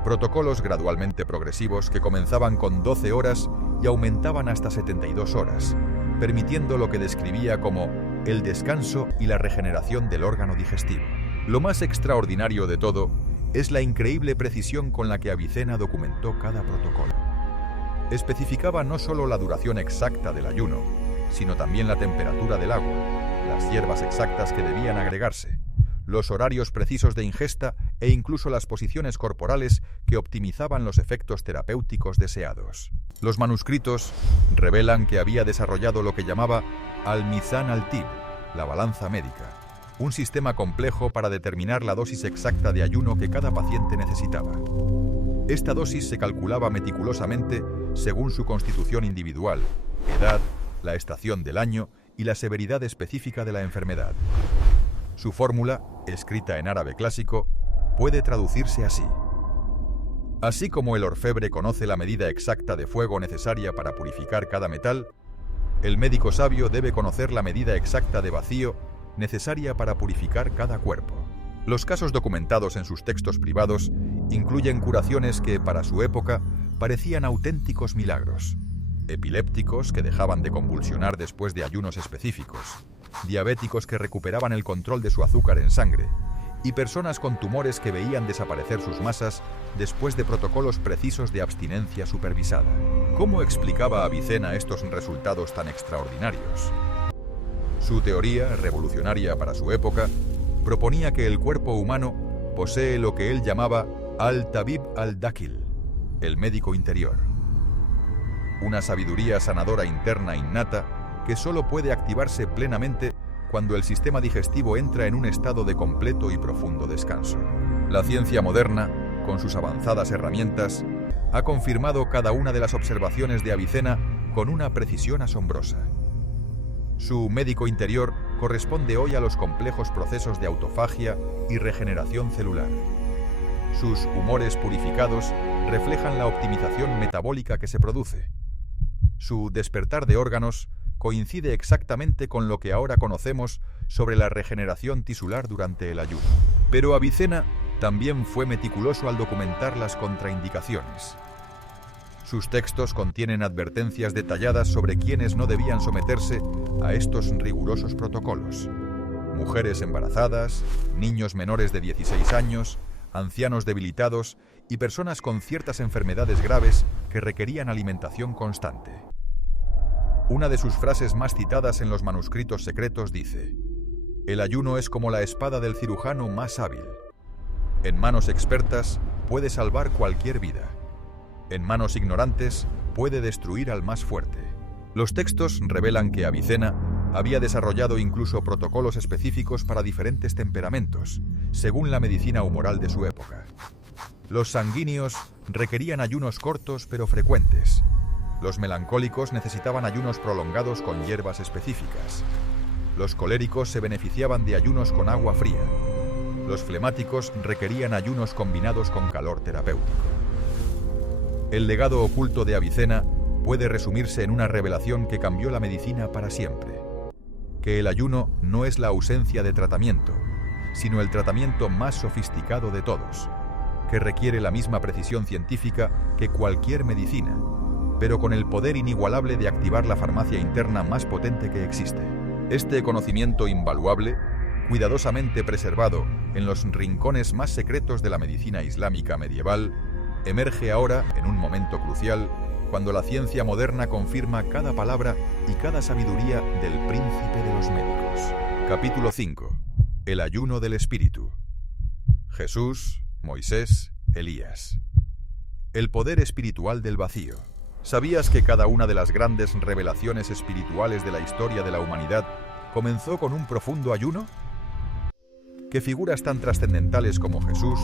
Protocolos gradualmente progresivos que comenzaban con 12 horas y aumentaban hasta 72 horas, permitiendo lo que describía como el descanso y la regeneración del órgano digestivo. Lo más extraordinario de todo es la increíble precisión con la que Avicena documentó cada protocolo. Especificaba no solo la duración exacta del ayuno, sino también la temperatura del agua, las hierbas exactas que debían agregarse, los horarios precisos de ingesta e incluso las posiciones corporales que optimizaban los efectos terapéuticos deseados. Los manuscritos revelan que había desarrollado lo que llamaba al-Mizan al-Tib, la balanza médica, un sistema complejo para determinar la dosis exacta de ayuno que cada paciente necesitaba. Esta dosis se calculaba meticulosamente según su constitución individual, edad, la estación del año y la severidad específica de la enfermedad. Su fórmula, escrita en árabe clásico, puede traducirse así: así como el orfebre conoce la medida exacta de fuego necesaria para purificar cada metal, el médico sabio debe conocer la medida exacta de vacío necesaria para purificar cada cuerpo. Los casos documentados en sus textos privados incluyen curaciones que, para su época, parecían auténticos milagros. Epilépticos que dejaban de convulsionar después de ayunos específicos, diabéticos que recuperaban el control de su azúcar en sangre, y personas con tumores que veían desaparecer sus masas después de protocolos precisos de abstinencia supervisada. ¿Cómo explicaba Avicena estos resultados tan extraordinarios? Su teoría, revolucionaria para su época, proponía que el cuerpo humano posee lo que él llamaba Al-Tabib al-Dakil, el médico interior. Una sabiduría sanadora interna innata que solo puede activarse plenamente cuando el sistema digestivo entra en un estado de completo y profundo descanso. La ciencia moderna, con sus avanzadas herramientas, ha confirmado cada una de las observaciones de Avicena con una precisión asombrosa. Su médico interior corresponde hoy a los complejos procesos de autofagia y regeneración celular. Sus humores purificados reflejan la optimización metabólica que se produce. Su despertar de órganos coincide exactamente con lo que ahora conocemos sobre la regeneración tisular durante el ayuno. Pero Avicena también fue meticuloso al documentar las contraindicaciones. Sus textos contienen advertencias detalladas sobre quienes no debían someterse a estos rigurosos protocolos. Mujeres embarazadas, niños menores de 16 años, ancianos debilitados y personas con ciertas enfermedades graves que requerían alimentación constante. Una de sus frases más citadas en los manuscritos secretos dice: «El ayuno es como la espada del cirujano más hábil. En manos expertas puede salvar cualquier vida. En manos ignorantes puede destruir al más fuerte». Los textos revelan que Avicena había desarrollado incluso protocolos específicos para diferentes temperamentos, según la medicina humoral de su época. Los sanguíneos requerían ayunos cortos pero frecuentes. Los melancólicos necesitaban ayunos prolongados con hierbas específicas. Los coléricos se beneficiaban de ayunos con agua fría. Los flemáticos requerían ayunos combinados con calor terapéutico. El legado oculto de Avicena puede resumirse en una revelación que cambió la medicina para siempre: que el ayuno no es la ausencia de tratamiento, sino el tratamiento más sofisticado de todos, que requiere la misma precisión científica que cualquier medicina, pero con el poder inigualable de activar la farmacia interna más potente que existe. Este conocimiento invaluable, cuidadosamente preservado en los rincones más secretos de la medicina islámica medieval, emerge ahora en un momento crucial, cuando la ciencia moderna confirma cada palabra y cada sabiduría del príncipe de los médicos. Capítulo 5. El ayuno del espíritu. Jesús, Moisés, Elías. El poder espiritual del vacío. ¿Sabías que cada una de las grandes revelaciones espirituales de la historia de la humanidad comenzó con un profundo ayuno? Que figuras tan trascendentales como Jesús,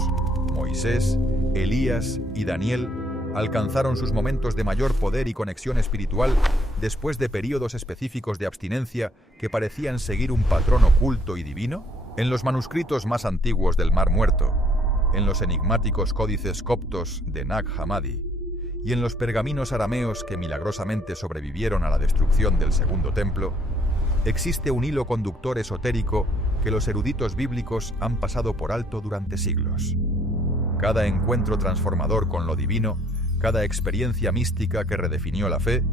Moisés, Elías y Daniel alcanzaron sus momentos de mayor poder y conexión espiritual después de períodos específicos de abstinencia que parecían seguir un patrón oculto y divino? En los manuscritos más antiguos del Mar Muerto, en los enigmáticos códices coptos de Nag Hammadi y en los pergaminos arameos que milagrosamente sobrevivieron a la destrucción del Segundo Templo, existe un hilo conductor esotérico que los eruditos bíblicos han pasado por alto durante siglos. Cada encuentro transformador con lo divino, cada experiencia mística que redefinió la fe,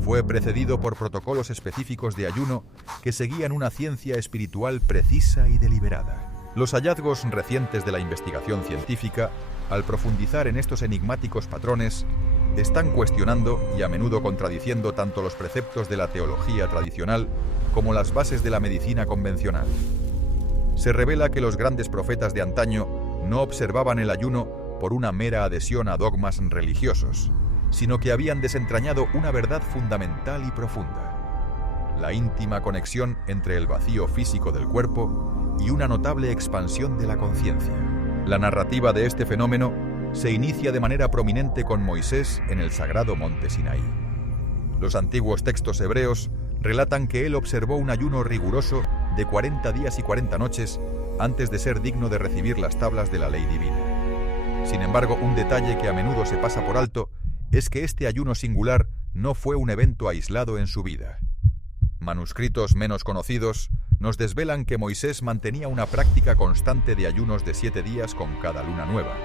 fue precedido por protocolos específicos de ayuno que seguían una ciencia espiritual precisa y deliberada. Los hallazgos recientes de la investigación científica, al profundizar en estos enigmáticos patrones, están cuestionando y a menudo contradiciendo tanto los preceptos de la teología tradicional como las bases de la medicina convencional. Se revela que los grandes profetas de antaño no observaban el ayuno por una mera adhesión a dogmas religiosos, sino que habían desentrañado una verdad fundamental y profunda: la íntima conexión entre el vacío físico del cuerpo y una notable expansión de la conciencia. La narrativa de este fenómeno se inicia de manera prominente con Moisés en el sagrado monte Sinaí. Los antiguos textos hebreos relatan que él observó un ayuno riguroso de 40 días y 40 noches antes de ser digno de recibir las tablas de la ley divina. Sin embargo, un detalle que a menudo se pasa por alto es que este ayuno singular no fue un evento aislado en su vida. Manuscritos menos conocidos nos desvelan que Moisés mantenía una práctica constante de ayunos de 7 días con cada luna nueva,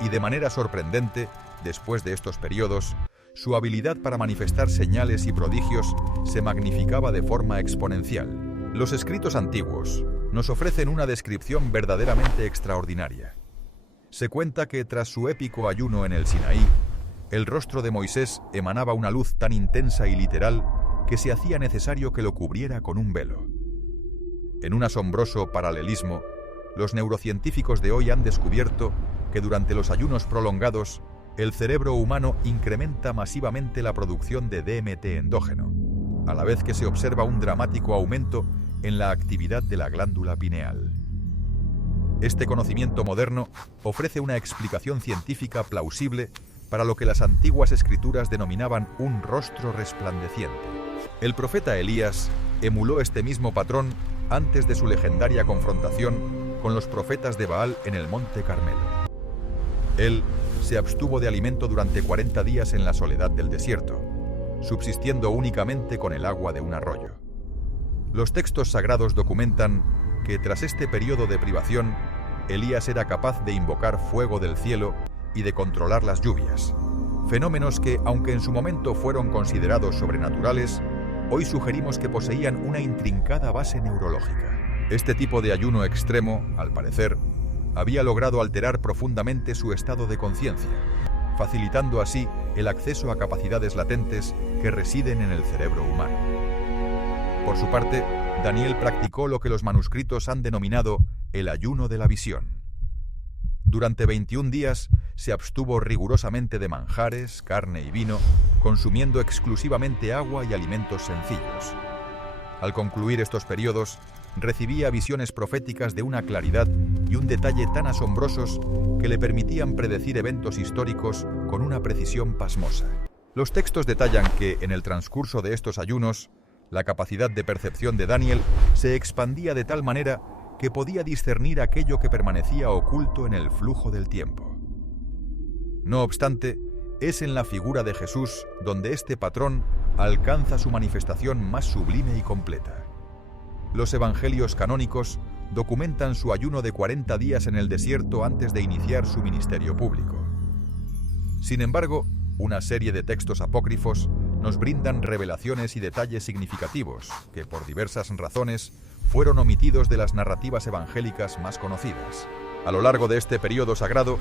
y de manera sorprendente, después de estos periodos, su habilidad para manifestar señales y prodigios se magnificaba de forma exponencial. Los escritos antiguos nos ofrecen una descripción verdaderamente extraordinaria. Se cuenta que tras su épico ayuno en el Sinaí, el rostro de Moisés emanaba una luz tan intensa y literal que se hacía necesario que lo cubriera con un velo. En un asombroso paralelismo, los neurocientíficos de hoy han descubierto que durante los ayunos prolongados, el cerebro humano incrementa masivamente la producción de DMT endógeno, a la vez que se observa un dramático aumento en la actividad de la glándula pineal. Este conocimiento moderno ofrece una explicación científica plausible para lo que las antiguas escrituras denominaban un rostro resplandeciente. El profeta Elías emuló este mismo patrón antes de su legendaria confrontación con los profetas de Baal en el Monte Carmelo. Él se abstuvo de alimento durante 40 días en la soledad del desierto, subsistiendo únicamente con el agua de un arroyo. Los textos sagrados documentan que tras este periodo de privación, Elías era capaz de invocar fuego del cielo y de controlar las lluvias, fenómenos que, aunque en su momento fueron considerados sobrenaturales, hoy sugerimos que poseían una intrincada base neurológica. Este tipo de ayuno extremo, al parecer, había logrado alterar profundamente su estado de conciencia, facilitando así el acceso a capacidades latentes que residen en el cerebro humano. Por su parte, Daniel practicó lo que los manuscritos han denominado el ayuno de la visión. Durante 21 días se abstuvo rigurosamente de manjares, carne y vino, consumiendo exclusivamente agua y alimentos sencillos. Al concluir estos periodos, recibía visiones proféticas de una claridad y un detalle tan asombrosos que le permitían predecir eventos históricos con una precisión pasmosa. Los textos detallan que, en el transcurso de estos ayunos, la capacidad de percepción de Daniel se expandía de tal manera que podía discernir aquello que permanecía oculto en el flujo del tiempo. No obstante, es en la figura de Jesús donde este patrón alcanza su manifestación más sublime y completa. Los evangelios canónicos documentan su ayuno de 40 días en el desierto antes de iniciar su ministerio público. Sin embargo, una serie de textos apócrifos nos brindan revelaciones y detalles significativos que, por diversas razones, fueron omitidos de las narrativas evangélicas más conocidas. A lo largo de este periodo sagrado,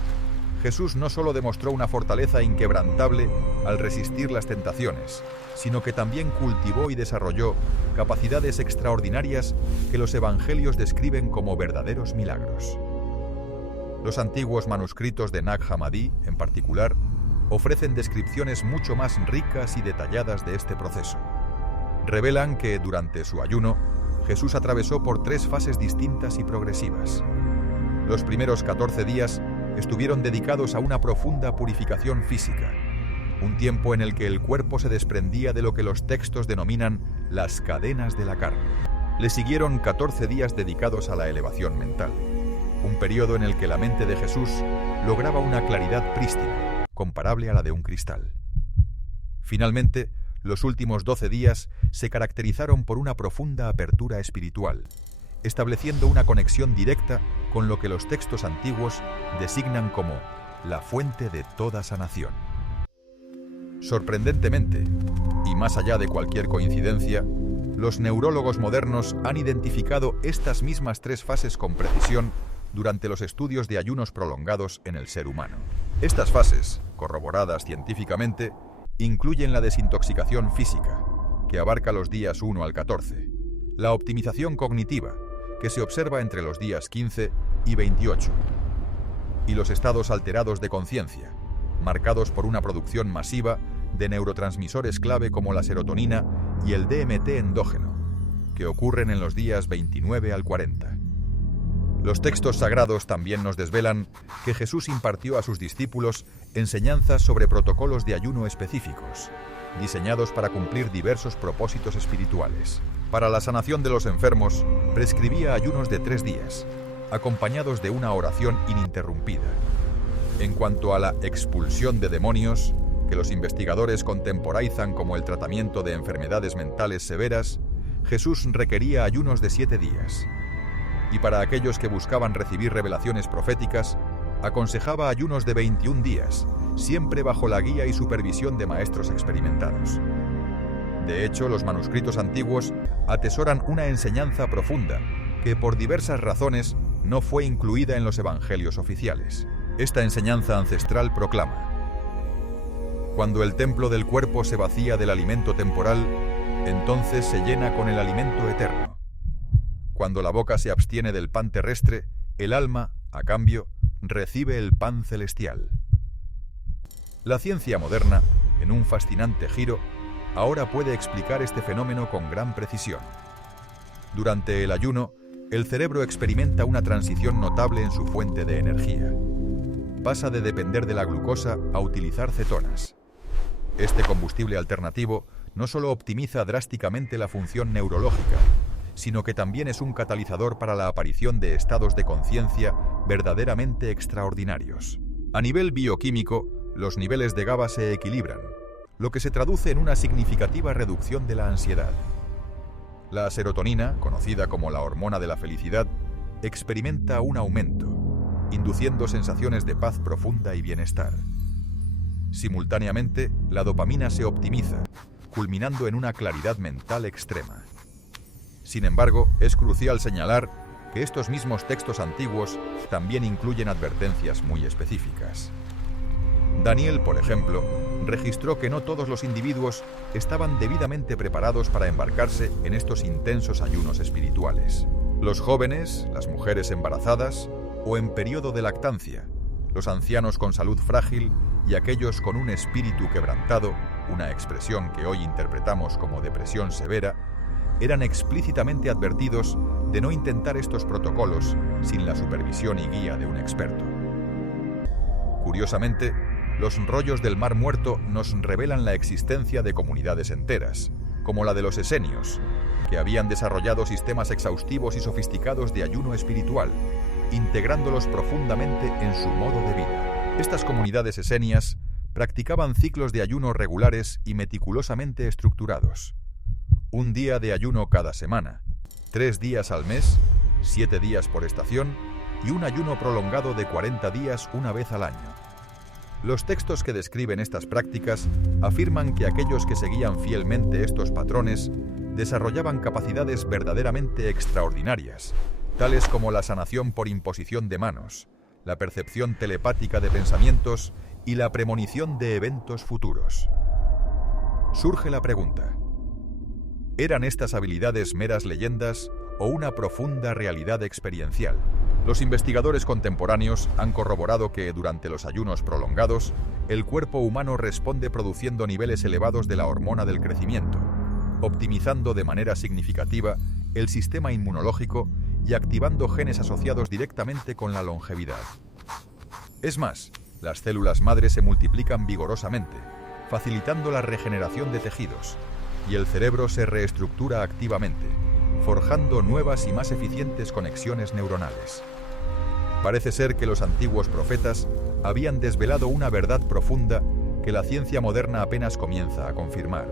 Jesús no solo demostró una fortaleza inquebrantable al resistir las tentaciones, sino que también cultivó y desarrolló capacidades extraordinarias que los evangelios describen como verdaderos milagros. Los antiguos manuscritos de Nag Hammadi, en particular, ofrecen descripciones mucho más ricas y detalladas de este proceso. Revelan que, durante su ayuno, Jesús atravesó por 3 fases distintas y progresivas. Los primeros 14 días estuvieron dedicados a una profunda purificación física, un tiempo en el que el cuerpo se desprendía de lo que los textos denominan las cadenas de la carne. Le siguieron 14 días dedicados a la elevación mental, un periodo en el que la mente de Jesús lograba una claridad prístina, comparable a la de un cristal. Finalmente, los últimos 12 días se caracterizaron por una profunda apertura espiritual, estableciendo una conexión directa con lo que los textos antiguos designan como la fuente de toda sanación. Sorprendentemente, y más allá de cualquier coincidencia, los neurólogos modernos han identificado estas mismas 3 fases con precisión durante los estudios de ayunos prolongados en el ser humano. Estas fases, corroboradas científicamente, incluyen la desintoxicación física, que abarca los días 1 al 14, la optimización cognitiva, que se observa entre los días 15 y 28, y los estados alterados de conciencia, marcados por una producción masiva de neurotransmisores clave como la serotonina y el DMT endógeno, que ocurren en los días 29 al 40. Los textos sagrados también nos desvelan que Jesús impartió a sus discípulos enseñanzas sobre protocolos de ayuno específicos, diseñados para cumplir diversos propósitos espirituales. Para la sanación de los enfermos, prescribía ayunos de 3 días, acompañados de una oración ininterrumpida. En cuanto a la expulsión de demonios, que los investigadores contemporaneizan como el tratamiento de enfermedades mentales severas, Jesús requería ayunos de 7 días. Y para aquellos que buscaban recibir revelaciones proféticas, aconsejaba ayunos de 21 días, siempre bajo la guía y supervisión de maestros experimentados. De hecho, los manuscritos antiguos atesoran una enseñanza profunda que, por diversas razones, no fue incluida en los evangelios oficiales. Esta enseñanza ancestral proclama: cuando el templo del cuerpo se vacía del alimento temporal, entonces se llena con el alimento eterno. Cuando la boca se abstiene del pan terrestre, el alma, a cambio, recibe el pan celestial. La ciencia moderna, en un fascinante giro, ahora puede explicar este fenómeno con gran precisión. Durante el ayuno, el cerebro experimenta una transición notable en su fuente de energía. Pasa de depender de la glucosa a utilizar cetonas. Este combustible alternativo no solo optimiza drásticamente la función neurológica, sino que también es un catalizador para la aparición de estados de conciencia verdaderamente extraordinarios. A nivel bioquímico, los niveles de GABA se equilibran, lo que se traduce en una significativa reducción de la ansiedad. La serotonina, conocida como la hormona de la felicidad, experimenta un aumento, induciendo sensaciones de paz profunda y bienestar. Simultáneamente, la dopamina se optimiza, culminando en una claridad mental extrema. Sin embargo, es crucial señalar que estos mismos textos antiguos también incluyen advertencias muy específicas. Daniel, por ejemplo, registró que no todos los individuos estaban debidamente preparados para embarcarse en estos intensos ayunos espirituales. Los jóvenes, las mujeres embarazadas o en periodo de lactancia, los ancianos con salud frágil y aquellos con un espíritu quebrantado, una expresión que hoy interpretamos como depresión severa, eran explícitamente advertidos de no intentar estos protocolos sin la supervisión y guía de un experto. Curiosamente, los rollos del Mar Muerto nos revelan la existencia de comunidades enteras, como la de los esenios, que habían desarrollado sistemas exhaustivos y sofisticados de ayuno espiritual, integrándolos profundamente en su modo de vida. Estas comunidades esenias practicaban ciclos de ayuno regulares y meticulosamente estructurados. Un día de ayuno cada semana, 3 días al mes, 7 días por estación y un ayuno prolongado de 40 días una vez al año. Los textos que describen estas prácticas afirman que aquellos que seguían fielmente estos patrones desarrollaban capacidades verdaderamente extraordinarias, tales como la sanación por imposición de manos, la percepción telepática de pensamientos y la premonición de eventos futuros. Surge la pregunta: ¿eran estas habilidades meras leyendas o una profunda realidad experiencial? Los investigadores contemporáneos han corroborado que, durante los ayunos prolongados, el cuerpo humano responde produciendo niveles elevados de la hormona del crecimiento, optimizando de manera significativa el sistema inmunológico y activando genes asociados directamente con la longevidad. Es más, las células madre se multiplican vigorosamente, facilitando la regeneración de tejidos, y el cerebro se reestructura activamente, forjando nuevas y más eficientes conexiones neuronales. Parece ser que los antiguos profetas habían desvelado una verdad profunda que la ciencia moderna apenas comienza a confirmar: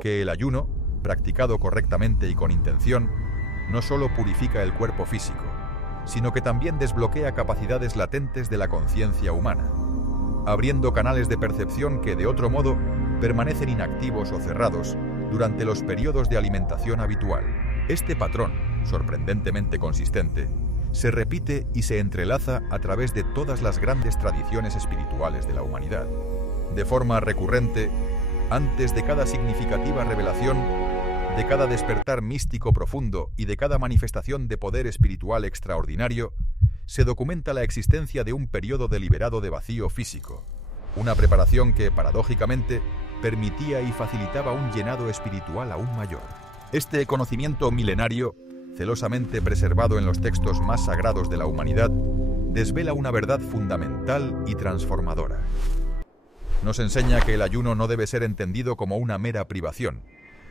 que el ayuno, practicado correctamente y con intención, no solo purifica el cuerpo físico, sino que también desbloquea capacidades latentes de la conciencia humana, abriendo canales de percepción que, de otro modo, permanecen inactivos o cerrados durante los periodos de alimentación habitual. Este patrón, sorprendentemente consistente, se repite y se entrelaza a través de todas las grandes tradiciones espirituales de la humanidad. De forma recurrente, antes de cada significativa revelación, de cada despertar místico profundo y de cada manifestación de poder espiritual extraordinario, se documenta la existencia de un periodo deliberado de vacío físico, una preparación que, paradójicamente, permitía y facilitaba un llenado espiritual aún mayor. Este conocimiento milenario, celosamente preservado en los textos más sagrados de la humanidad, desvela una verdad fundamental y transformadora. Nos enseña que el ayuno no debe ser entendido como una mera privación,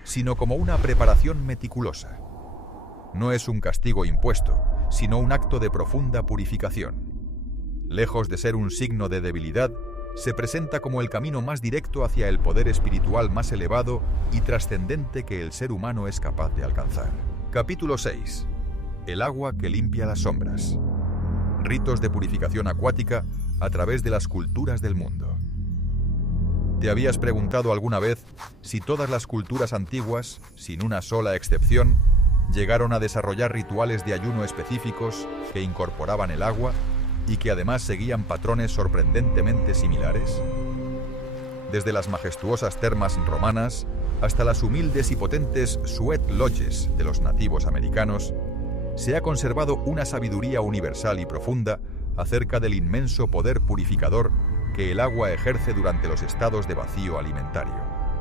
sino como una preparación meticulosa. No es un castigo impuesto, sino un acto de profunda purificación. Lejos de ser un signo de debilidad, se presenta como el camino más directo hacia el poder espiritual más elevado y trascendente que el ser humano es capaz de alcanzar. Capítulo 6. El agua que limpia las sombras. Ritos de purificación acuática a través de las culturas del mundo. ¿Te habías preguntado alguna vez si todas las culturas antiguas, sin una sola excepción, llegaron a desarrollar rituales de ayuno específicos que incorporaban el agua y que además seguían patrones sorprendentemente similares? Desde las majestuosas termas romanas hasta las humildes y potentes sweat lodges de los nativos americanos, se ha conservado una sabiduría universal y profunda acerca del inmenso poder purificador que el agua ejerce durante los estados de vacío alimentario.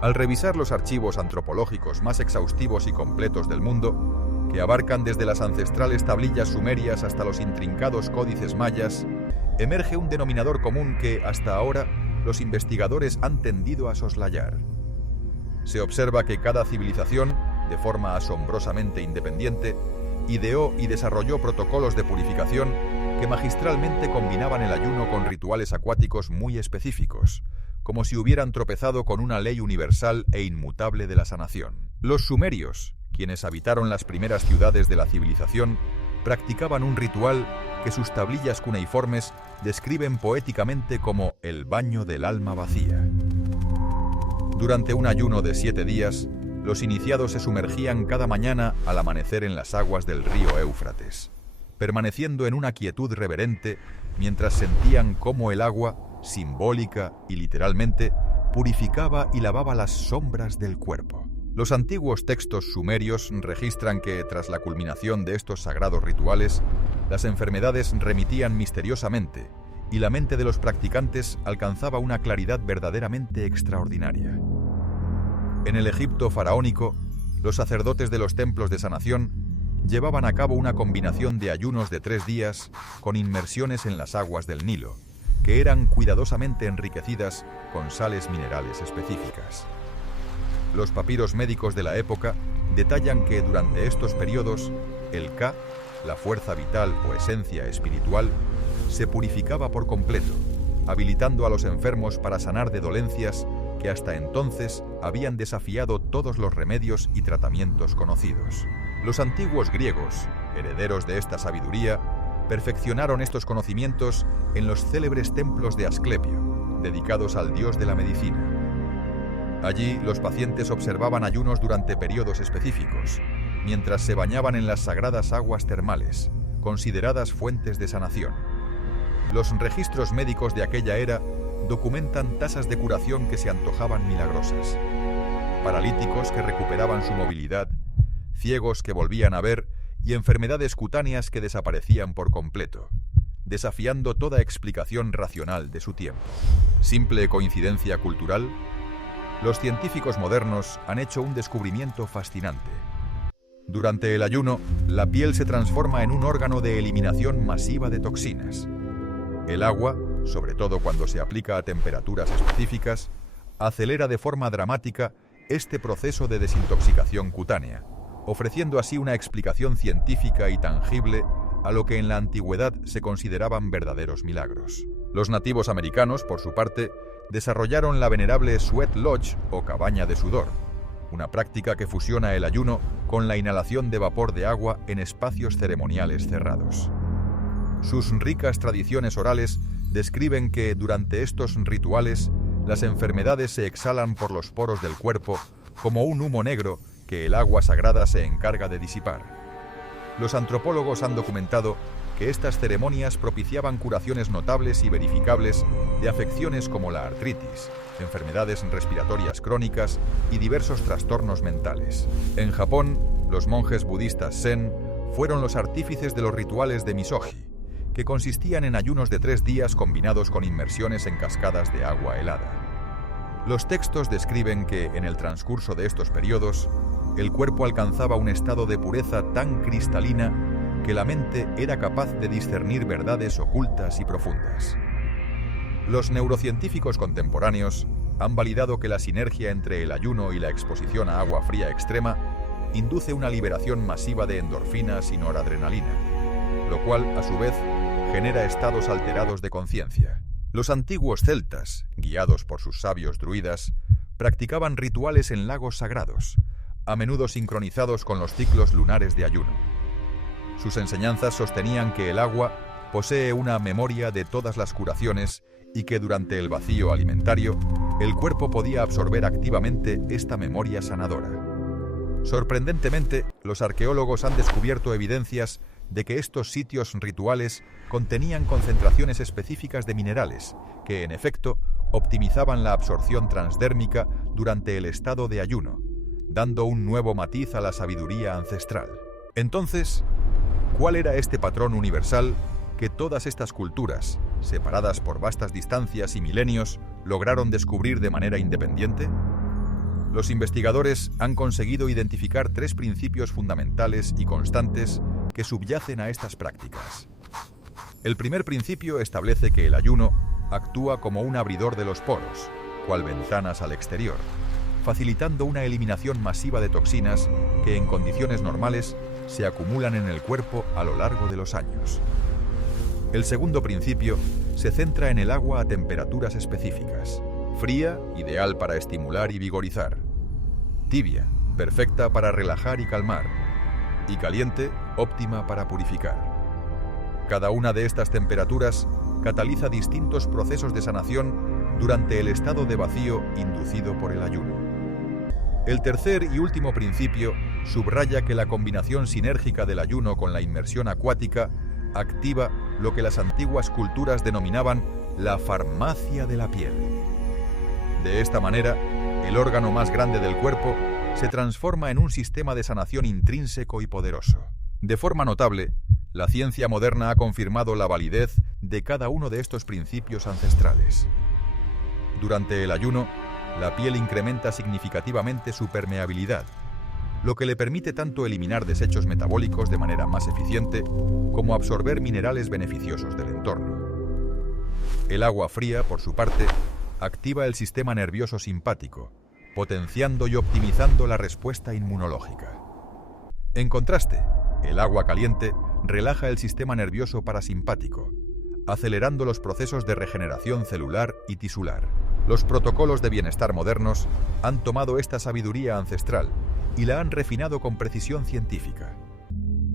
Al revisar los archivos antropológicos más exhaustivos y completos del mundo, que abarcan desde las ancestrales tablillas sumerias hasta los intrincados códices mayas, emerge un denominador común que, hasta ahora, los investigadores han tendido a soslayar. Se observa que cada civilización, de forma asombrosamente independiente, ideó y desarrolló protocolos de purificación que magistralmente combinaban el ayuno con rituales acuáticos muy específicos, como si hubieran tropezado con una ley universal e inmutable de la sanación. Los sumerios, quienes habitaron las primeras ciudades de la civilización, practicaban un ritual que sus tablillas cuneiformes describen poéticamente como el baño del alma vacía. Durante un ayuno de 7 días, los iniciados se sumergían cada mañana al amanecer en las aguas del río Éufrates, permaneciendo en una quietud reverente mientras sentían cómo el agua, simbólica y literalmente, purificaba y lavaba las sombras del cuerpo. Los antiguos textos sumerios registran que, tras la culminación de estos sagrados rituales, las enfermedades remitían misteriosamente y la mente de los practicantes alcanzaba una claridad verdaderamente extraordinaria. En el Egipto faraónico, los sacerdotes de los templos de sanación llevaban a cabo una combinación de ayunos de 3 días con inmersiones en las aguas del Nilo, que eran cuidadosamente enriquecidas con sales minerales específicas. Los papiros médicos de la época detallan que durante estos periodos, el Ka, la fuerza vital o esencia espiritual, se purificaba por completo, habilitando a los enfermos para sanar de dolencias que hasta entonces habían desafiado todos los remedios y tratamientos conocidos. Los antiguos griegos, herederos de esta sabiduría, perfeccionaron estos conocimientos en los célebres templos de Asclepio, dedicados al dios de la medicina. Allí, los pacientes observaban ayunos durante periodos específicos, mientras se bañaban en las sagradas aguas termales, consideradas fuentes de sanación. Los registros médicos de aquella era documentan tasas de curación que se antojaban milagrosas. Paralíticos que recuperaban su movilidad, ciegos que volvían a ver y enfermedades cutáneas que desaparecían por completo, desafiando toda explicación racional de su tiempo. ¿Simple coincidencia cultural? Los científicos modernos han hecho un descubrimiento fascinante. Durante el ayuno, la piel se transforma en un órgano de eliminación masiva de toxinas. El agua, sobre todo cuando se aplica a temperaturas específicas, acelera de forma dramática este proceso de desintoxicación cutánea, ofreciendo así una explicación científica y tangible a lo que en la antigüedad se consideraban verdaderos milagros. Los nativos americanos, por su parte, desarrollaron la venerable Sweat Lodge o cabaña de sudor, una práctica que fusiona el ayuno con la inhalación de vapor de agua en espacios ceremoniales cerrados. Sus ricas tradiciones orales describen que durante estos rituales las enfermedades se exhalan por los poros del cuerpo como un humo negro que el agua sagrada se encarga de disipar. Los antropólogos han documentado que estas ceremonias propiciaban curaciones notables y verificables de afecciones como la artritis, enfermedades respiratorias crónicas y diversos trastornos mentales. En Japón, los monjes budistas Zen fueron los artífices de los rituales de Misoji, que consistían en ayunos de 3 días combinados con inmersiones en cascadas de agua helada. Los textos describen que, en el transcurso de estos periodos, el cuerpo alcanzaba un estado de pureza tan cristalina que la mente era capaz de discernir verdades ocultas y profundas. Los neurocientíficos contemporáneos han validado que la sinergia entre el ayuno y la exposición a agua fría extrema induce una liberación masiva de endorfinas y noradrenalina, lo cual, a su vez, genera estados alterados de conciencia. Los antiguos celtas, guiados por sus sabios druidas, practicaban rituales en lagos sagrados, a menudo sincronizados con los ciclos lunares de ayuno. Sus enseñanzas sostenían que el agua posee una memoria de todas las curaciones y que durante el vacío alimentario, el cuerpo podía absorber activamente esta memoria sanadora. Sorprendentemente, los arqueólogos han descubierto evidencias de que estos sitios rituales contenían concentraciones específicas de minerales que, en efecto, optimizaban la absorción transdérmica durante el estado de ayuno, dando un nuevo matiz a la sabiduría ancestral. Entonces, ¿cuál era este patrón universal que todas estas culturas, separadas por vastas distancias y milenios, lograron descubrir de manera independiente? Los investigadores han conseguido identificar 3 principios fundamentales y constantes que subyacen a estas prácticas. El primer principio establece que el ayuno actúa como un abridor de los poros, cual ventanas al exterior, facilitando una eliminación masiva de toxinas que en condiciones normales se acumulan en el cuerpo a lo largo de los años. El segundo principio se centra en el agua a temperaturas específicas. Fría, ideal para estimular y vigorizar. Tibia, perfecta para relajar y calmar. Y caliente, óptima para purificar. Cada una de estas temperaturas cataliza distintos procesos de sanación durante el estado de vacío inducido por el ayuno. El tercer y último principio subraya que la combinación sinérgica del ayuno con la inmersión acuática activa lo que las antiguas culturas denominaban la farmacia de la piel. De esta manera, el órgano más grande del cuerpo se transforma en un sistema de sanación intrínseco y poderoso. De forma notable, la ciencia moderna ha confirmado la validez de cada uno de estos principios ancestrales. Durante el ayuno, la piel incrementa significativamente su permeabilidad, lo que le permite tanto eliminar desechos metabólicos de manera más eficiente como absorber minerales beneficiosos del entorno. El agua fría, por su parte, activa el sistema nervioso simpático, potenciando y optimizando la respuesta inmunológica. En contraste, el agua caliente relaja el sistema nervioso parasimpático, acelerando los procesos de regeneración celular y tisular. Los protocolos de bienestar modernos han tomado esta sabiduría ancestral y la han refinado con precisión científica.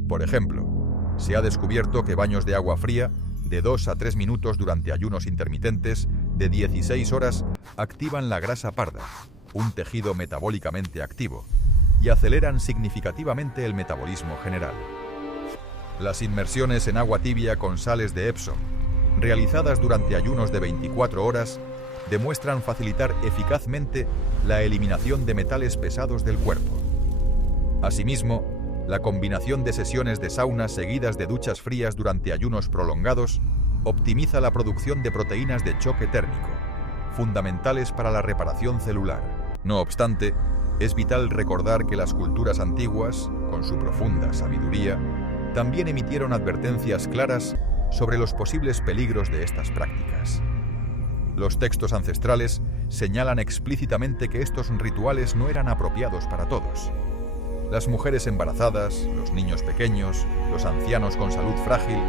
Por ejemplo, se ha descubierto que baños de agua fría de 2 a 3 minutos durante ayunos intermitentes de 16 horas activan la grasa parda, un tejido metabólicamente activo, y aceleran significativamente el metabolismo general. Las inmersiones en agua tibia con sales de Epsom, realizadas durante ayunos de 24 horas, demuestran facilitar eficazmente la eliminación de metales pesados del cuerpo. Asimismo, la combinación de sesiones de sauna seguidas de duchas frías durante ayunos prolongados optimiza la producción de proteínas de choque térmico, fundamentales para la reparación celular. No obstante, es vital recordar que las culturas antiguas, con su profunda sabiduría, también emitieron advertencias claras sobre los posibles peligros de estas prácticas. Los textos ancestrales señalan explícitamente que estos rituales no eran apropiados para todos. Las mujeres embarazadas, los niños pequeños, los ancianos con salud frágil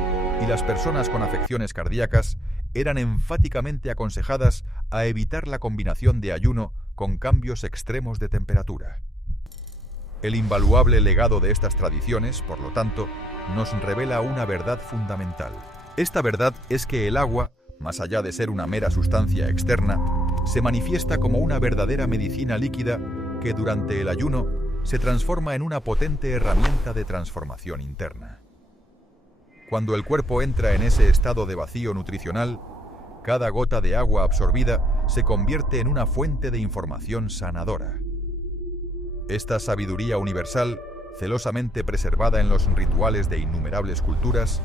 y las personas con afecciones cardíacas eran enfáticamente aconsejadas a evitar la combinación de ayuno con cambios extremos de temperatura. El invaluable legado de estas tradiciones, por lo tanto, nos revela una verdad fundamental. Esta verdad es que el agua, más allá de ser una mera sustancia externa, se manifiesta como una verdadera medicina líquida que durante el ayuno se transforma en una potente herramienta de transformación interna. Cuando el cuerpo entra en ese estado de vacío nutricional, cada gota de agua absorbida se convierte en una fuente de información sanadora. Esta sabiduría universal, celosamente preservada en los rituales de innumerables culturas,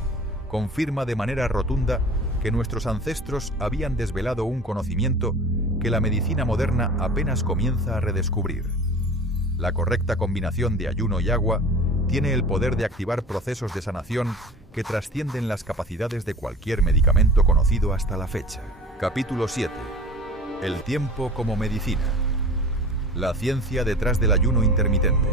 confirma de manera rotunda que nuestros ancestros habían desvelado un conocimiento que la medicina moderna apenas comienza a redescubrir. La correcta combinación de ayuno y agua tiene el poder de activar procesos de sanación que trascienden las capacidades de cualquier medicamento conocido hasta la fecha. Capítulo 7. El tiempo como medicina. La ciencia detrás del ayuno intermitente.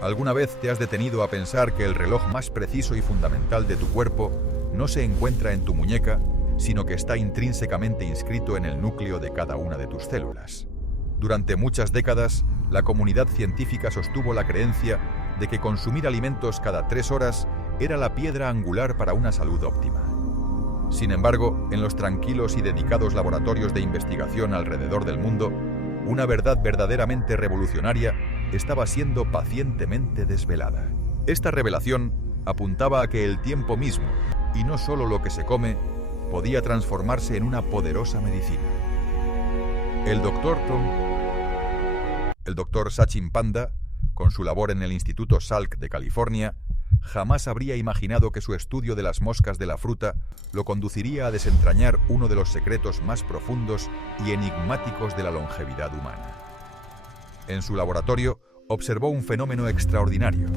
¿Alguna vez te has detenido a pensar que el reloj más preciso y fundamental de tu cuerpo no se encuentra en tu muñeca, sino que está intrínsecamente inscrito en el núcleo de cada una de tus células? Durante muchas décadas, la comunidad científica sostuvo la creencia de que consumir alimentos cada 3 horas era la piedra angular para una salud óptima. Sin embargo, en los tranquilos y dedicados laboratorios de investigación alrededor del mundo, una verdad verdaderamente revolucionaria estaba siendo pacientemente desvelada. Esta revelación apuntaba a que el tiempo mismo, y no solo lo que se come, podía transformarse en una poderosa medicina. El doctor Sachin Panda, con su labor en el Instituto Salk de California, jamás habría imaginado que su estudio de las moscas de la fruta lo conduciría a desentrañar uno de los secretos más profundos y enigmáticos de la longevidad humana. En su laboratorio observó un fenómeno extraordinario.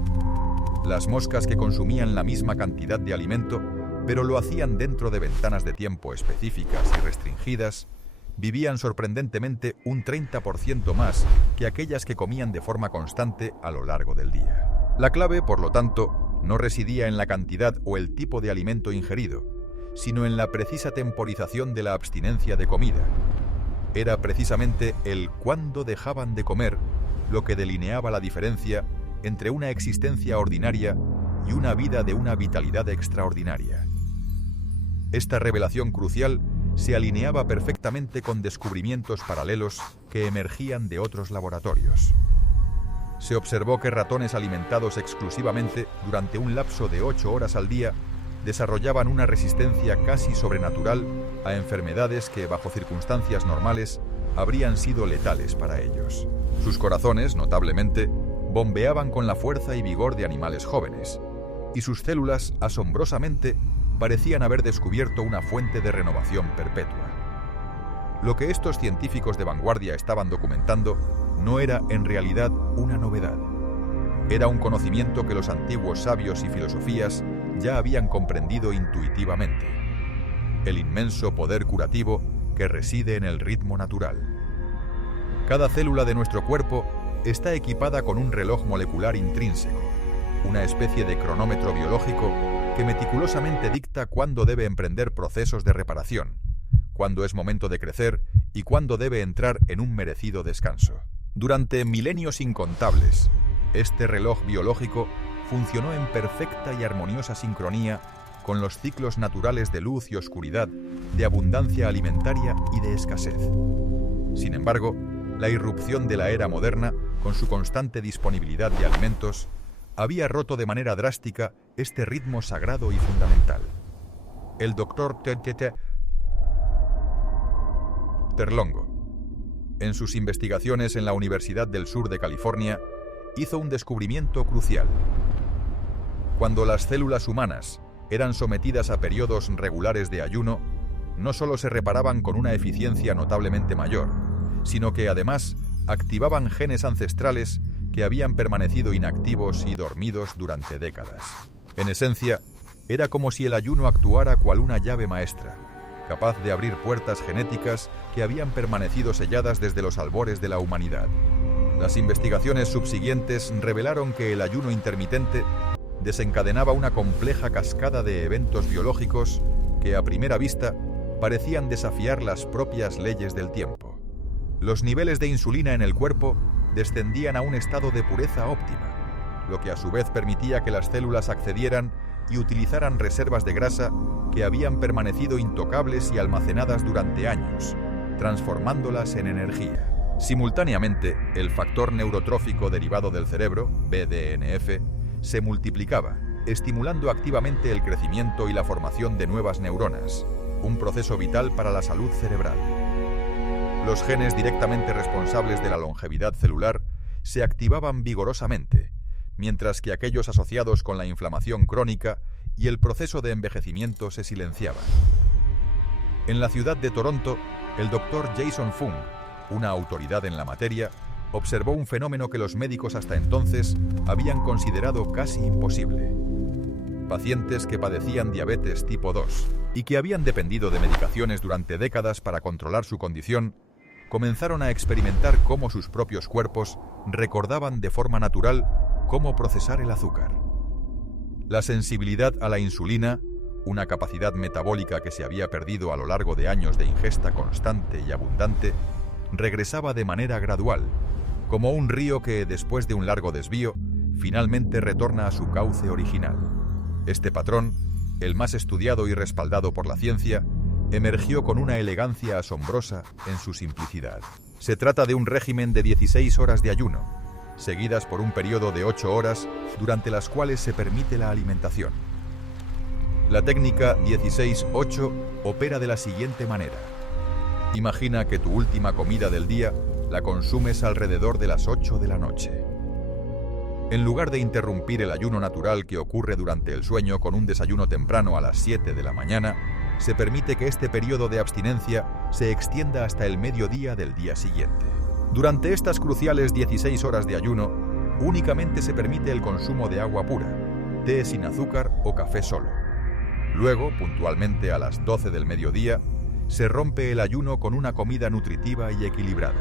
Las moscas que consumían la misma cantidad de alimento, pero lo hacían dentro de ventanas de tiempo específicas y restringidas, vivían sorprendentemente un 30% más que aquellas que comían de forma constante a lo largo del día. La clave, por lo tanto, no residía en la cantidad o el tipo de alimento ingerido, sino en la precisa temporización de la abstinencia de comida. Era precisamente el cuándo dejaban de comer lo que delineaba la diferencia entre una existencia ordinaria y una vida de una vitalidad extraordinaria. Esta revelación crucial se alineaba perfectamente con descubrimientos paralelos que emergían de otros laboratorios. Se observó que ratones alimentados exclusivamente durante un lapso de 8 horas al día desarrollaban una resistencia casi sobrenatural a enfermedades que, bajo circunstancias normales, habrían sido letales para ellos. Sus corazones, notablemente, bombeaban con la fuerza y vigor de animales jóvenes, y sus células, asombrosamente, parecían haber descubierto una fuente de renovación perpetua. Lo que estos científicos de vanguardia estaban documentando no era en realidad una novedad. Era un conocimiento que los antiguos sabios y filosofías ya habían comprendido intuitivamente: el inmenso poder curativo que reside en el ritmo natural. Cada célula de nuestro cuerpo está equipada con un reloj molecular intrínseco, una especie de cronómetro biológico que meticulosamente dicta cuándo debe emprender procesos de reparación, cuándo es momento de crecer y cuándo debe entrar en un merecido descanso. Durante milenios incontables, este reloj biológico funcionó en perfecta y armoniosa sincronía con los ciclos naturales de luz y oscuridad, de abundancia alimentaria y de escasez. Sin embargo, la irrupción de la era moderna, con su constante disponibilidad de alimentos, había roto de manera drástica este ritmo sagrado y fundamental. El doctor Terlongo, en sus investigaciones en la Universidad del Sur de California, hizo un descubrimiento crucial. Cuando las células humanas eran sometidas a periodos regulares de ayuno, no solo se reparaban con una eficiencia notablemente mayor, sino que además activaban genes ancestrales que habían permanecido inactivos y dormidos durante décadas. En esencia, era como si el ayuno actuara cual una llave maestra, capaz de abrir puertas genéticas que habían permanecido selladas desde los albores de la humanidad. Las investigaciones subsiguientes revelaron que el ayuno intermitente desencadenaba una compleja cascada de eventos biológicos que, a primera vista, parecían desafiar las propias leyes del tiempo. Los niveles de insulina en el cuerpo descendían a un estado de pureza óptima, lo que a su vez permitía que las células accedieran y utilizaran reservas de grasa que habían permanecido intocables y almacenadas durante años, transformándolas en energía. Simultáneamente, el factor neurotrófico derivado del cerebro, BDNF, se multiplicaba, estimulando activamente el crecimiento y la formación de nuevas neuronas, un proceso vital para la salud cerebral. Los genes directamente responsables de la longevidad celular se activaban vigorosamente, mientras que aquellos asociados con la inflamación crónica y el proceso de envejecimiento se silenciaban. En la ciudad de Toronto, el doctor Jason Fung, una autoridad en la materia, observó un fenómeno que los médicos hasta entonces habían considerado casi imposible. Pacientes que padecían diabetes tipo 2 y que habían dependido de medicaciones durante décadas para controlar su condición, comenzaron a experimentar cómo sus propios cuerpos recordaban de forma natural cómo procesar el azúcar. La sensibilidad a la insulina, una capacidad metabólica que se había perdido a lo largo de años de ingesta constante y abundante, regresaba de manera gradual, como un río que, después de un largo desvío, finalmente retorna a su cauce original. Este patrón, el más estudiado y respaldado por la ciencia, emergió con una elegancia asombrosa en su simplicidad. Se trata de un régimen de 16 horas de ayuno, seguidas por un periodo de 8 horas durante las cuales se permite la alimentación. La técnica 16-8 opera de la siguiente manera. Imagina que tu última comida del día la consumes alrededor de las 8 de la noche. En lugar de interrumpir el ayuno natural que ocurre durante el sueño con un desayuno temprano a las 7 de la mañana, se permite que este periodo de abstinencia se extienda hasta el mediodía del día siguiente. Durante estas cruciales 16 horas de ayuno, únicamente se permite el consumo de agua pura, té sin azúcar o café solo. Luego, puntualmente a las 12 del mediodía, se rompe el ayuno con una comida nutritiva y equilibrada.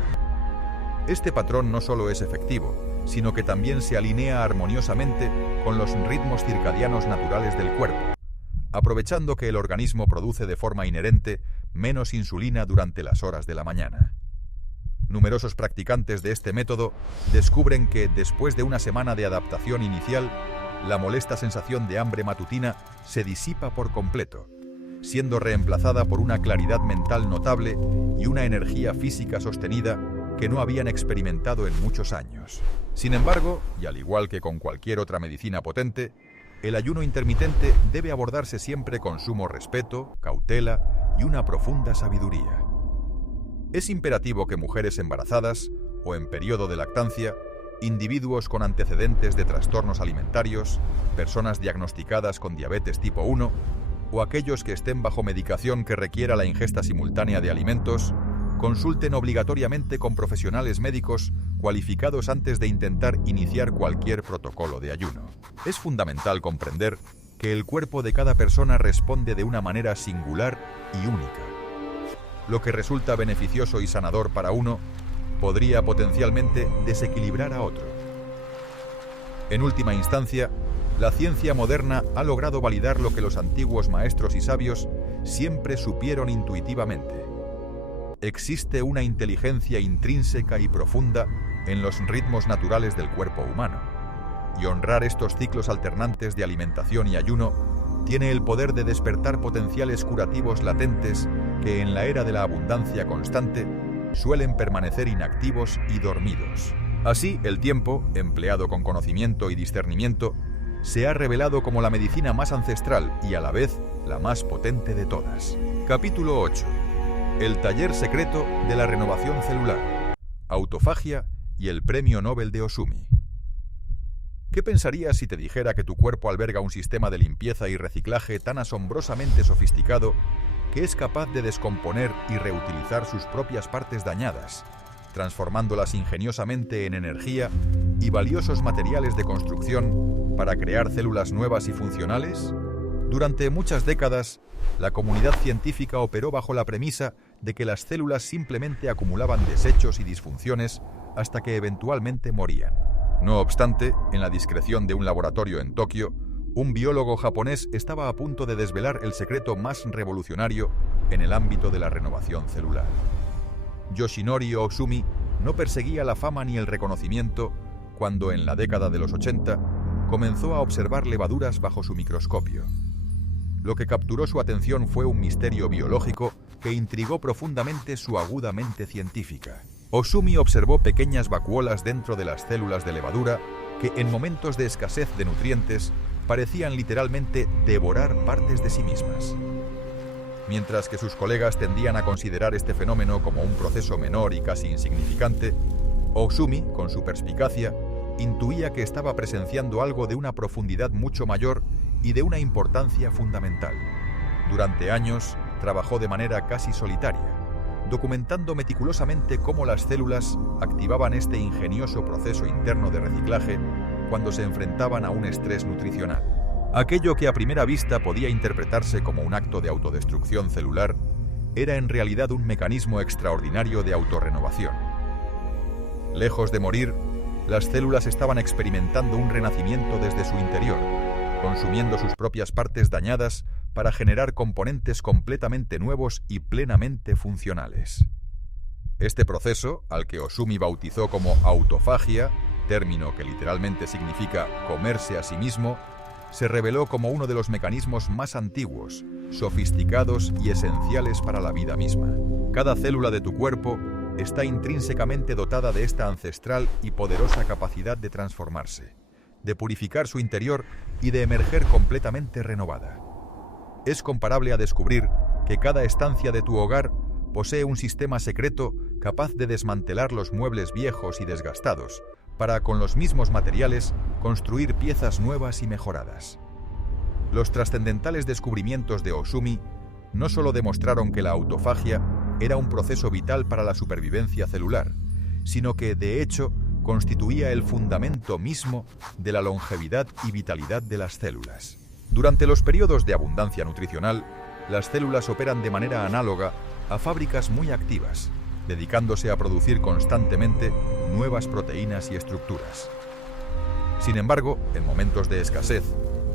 Este patrón no solo es efectivo, sino que también se alinea armoniosamente con los ritmos circadianos naturales del cuerpo, aprovechando que el organismo produce de forma inherente menos insulina durante las horas de la mañana. Numerosos practicantes de este método descubren que, después de una semana de adaptación inicial, la molesta sensación de hambre matutina se disipa por completo, siendo reemplazada por una claridad mental notable y una energía física sostenida que no habían experimentado en muchos años. Sin embargo, y al igual que con cualquier otra medicina potente, el ayuno intermitente debe abordarse siempre con sumo respeto, cautela y una profunda sabiduría. Es imperativo que mujeres embarazadas o en periodo de lactancia, individuos con antecedentes de trastornos alimentarios, personas diagnosticadas con diabetes tipo 1 o aquellos que estén bajo medicación que requiera la ingesta simultánea de alimentos, consulten obligatoriamente con profesionales médicos cualificados antes de intentar iniciar cualquier protocolo de ayuno. Es fundamental comprender que el cuerpo de cada persona responde de una manera singular y única. Lo que resulta beneficioso y sanador para uno podría potencialmente desequilibrar a otro. En última instancia, la ciencia moderna ha logrado validar lo que los antiguos maestros y sabios siempre supieron intuitivamente. Existe una inteligencia intrínseca y profunda en los ritmos naturales del cuerpo humano, y honrar estos ciclos alternantes de alimentación y ayuno tiene el poder de despertar potenciales curativos latentes que en la era de la abundancia constante suelen permanecer inactivos y dormidos. Así, el tiempo, empleado con conocimiento y discernimiento, se ha revelado como la medicina más ancestral y a la vez la más potente de todas. Capítulo 8. El taller secreto de la renovación celular, autofagia y el premio Nobel de Osumi. ¿Qué pensarías si te dijera que tu cuerpo alberga un sistema de limpieza y reciclaje tan asombrosamente sofisticado que es capaz de descomponer y reutilizar sus propias partes dañadas, transformándolas ingeniosamente en energía y valiosos materiales de construcción para crear células nuevas y funcionales? Durante muchas décadas, la comunidad científica operó bajo la premisa de que las células simplemente acumulaban desechos y disfunciones hasta que eventualmente morían. No obstante, en la discreción de un laboratorio en Tokio, un biólogo japonés estaba a punto de desvelar el secreto más revolucionario en el ámbito de la renovación celular. Yoshinori Ohsumi no perseguía la fama ni el reconocimiento cuando, en la década de los 80, comenzó a observar levaduras bajo su microscopio. Lo que capturó su atención fue un misterio biológico que intrigó profundamente su aguda mente científica. Ohsumi observó pequeñas vacuolas dentro de las células de levadura que, en momentos de escasez de nutrientes, parecían literalmente devorar partes de sí mismas. Mientras que sus colegas tendían a considerar este fenómeno como un proceso menor y casi insignificante, Ohsumi, con su perspicacia, intuía que estaba presenciando algo de una profundidad mucho mayor y de una importancia fundamental. Durante años, trabajó de manera casi solitaria, documentando meticulosamente cómo las células activaban este ingenioso proceso interno de reciclaje cuando se enfrentaban a un estrés nutricional. Aquello que a primera vista podía interpretarse como un acto de autodestrucción celular era en realidad un mecanismo extraordinario de autorrenovación. Lejos de morir, las células estaban experimentando un renacimiento desde su interior, consumiendo sus propias partes dañadas para generar componentes completamente nuevos y plenamente funcionales. Este proceso, al que Ohsumi bautizó como autofagia, término que literalmente significa comerse a sí mismo, se reveló como uno de los mecanismos más antiguos, sofisticados y esenciales para la vida misma. Cada célula de tu cuerpo está intrínsecamente dotada de esta ancestral y poderosa capacidad de transformarse, de purificar su interior y de emerger completamente renovada. Es comparable a descubrir que cada estancia de tu hogar posee un sistema secreto capaz de desmantelar los muebles viejos y desgastados para, con los mismos materiales, construir piezas nuevas y mejoradas. Los trascendentales descubrimientos de Ohsumi no solo demostraron que la autofagia era un proceso vital para la supervivencia celular, sino que, de hecho, constituía el fundamento mismo de la longevidad y vitalidad de las células. Durante los periodos de abundancia nutricional, las células operan de manera análoga a fábricas muy activas, dedicándose a producir constantemente nuevas proteínas y estructuras. Sin embargo, en momentos de escasez,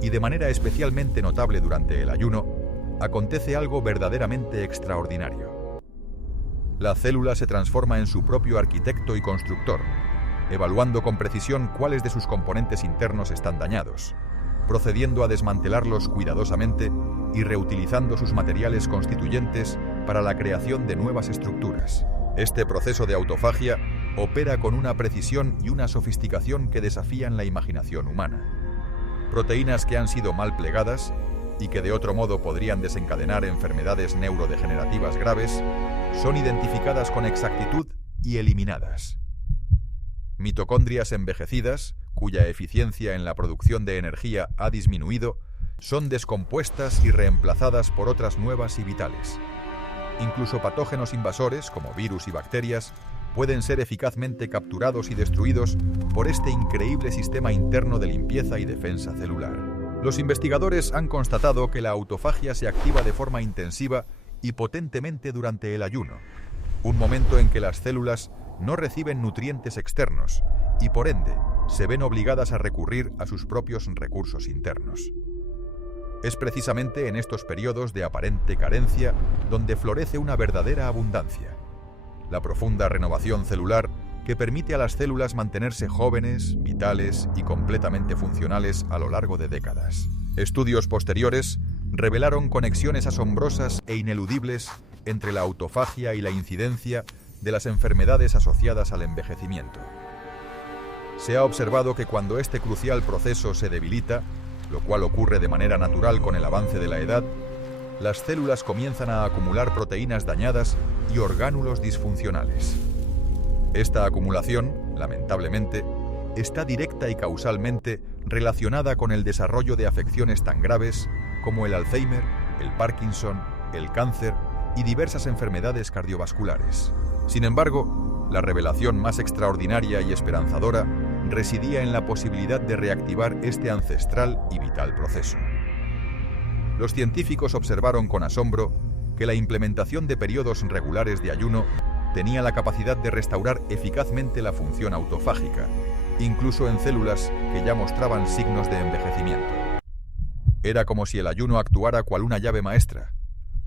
y de manera especialmente notable durante el ayuno, acontece algo verdaderamente extraordinario. La célula se transforma en su propio arquitecto y constructor, evaluando con precisión cuáles de sus componentes internos están dañados, procediendo a desmantelarlos cuidadosamente y reutilizando sus materiales constituyentes para la creación de nuevas estructuras. Este proceso de autofagia opera con una precisión y una sofisticación que desafían la imaginación humana. Proteínas que han sido mal plegadas y que de otro modo podrían desencadenar enfermedades neurodegenerativas graves, son identificadas con exactitud y eliminadas. Mitocondrias envejecidas, cuya eficiencia en la producción de energía ha disminuido, son descompuestas y reemplazadas por otras nuevas y vitales. Incluso patógenos invasores, como virus y bacterias, pueden ser eficazmente capturados y destruidos por este increíble sistema interno de limpieza y defensa celular. Los investigadores han constatado que la autofagia se activa de forma intensiva y potentemente durante el ayuno, un momento en que las células no reciben nutrientes externos y, por ende, se ven obligadas a recurrir a sus propios recursos internos. Es precisamente en estos periodos de aparente carencia donde florece una verdadera abundancia. La profunda renovación celular que permite a las células mantenerse jóvenes, vitales y completamente funcionales a lo largo de décadas. Estudios posteriores revelaron conexiones asombrosas e ineludibles entre la autofagia y la incidencia de las enfermedades asociadas al envejecimiento. Se ha observado que cuando este crucial proceso se debilita, lo cual ocurre de manera natural con el avance de la edad, las células comienzan a acumular proteínas dañadas y orgánulos disfuncionales. Esta acumulación, lamentablemente, está directa y causalmente relacionada con el desarrollo de afecciones tan graves como el Alzheimer, el Parkinson, el cáncer y diversas enfermedades cardiovasculares. Sin embargo, la revelación más extraordinaria y esperanzadora residía en la posibilidad de reactivar este ancestral y vital proceso. Los científicos observaron con asombro que la implementación de periodos regulares de ayuno tenía la capacidad de restaurar eficazmente la función autofágica, incluso en células que ya mostraban signos de envejecimiento. Era como si el ayuno actuara cual una llave maestra,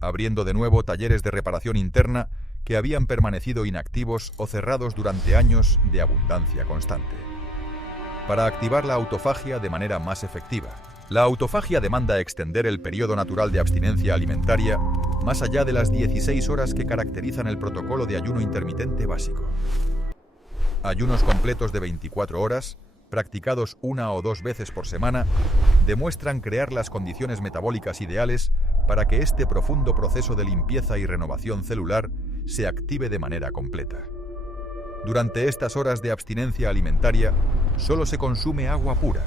abriendo de nuevo talleres de reparación interna que habían permanecido inactivos o cerrados durante años de abundancia constante. Para activar la autofagia de manera más efectiva, la autofagia demanda extender el periodo natural de abstinencia alimentaria más allá de las 16 horas que caracterizan el protocolo de ayuno intermitente básico. Ayunos completos de 24 horas, practicados 1 o 2 veces por semana, demuestran crear las condiciones metabólicas ideales para que este profundo proceso de limpieza y renovación celular se active de manera completa. Durante estas horas de abstinencia alimentaria, solo se consume agua pura,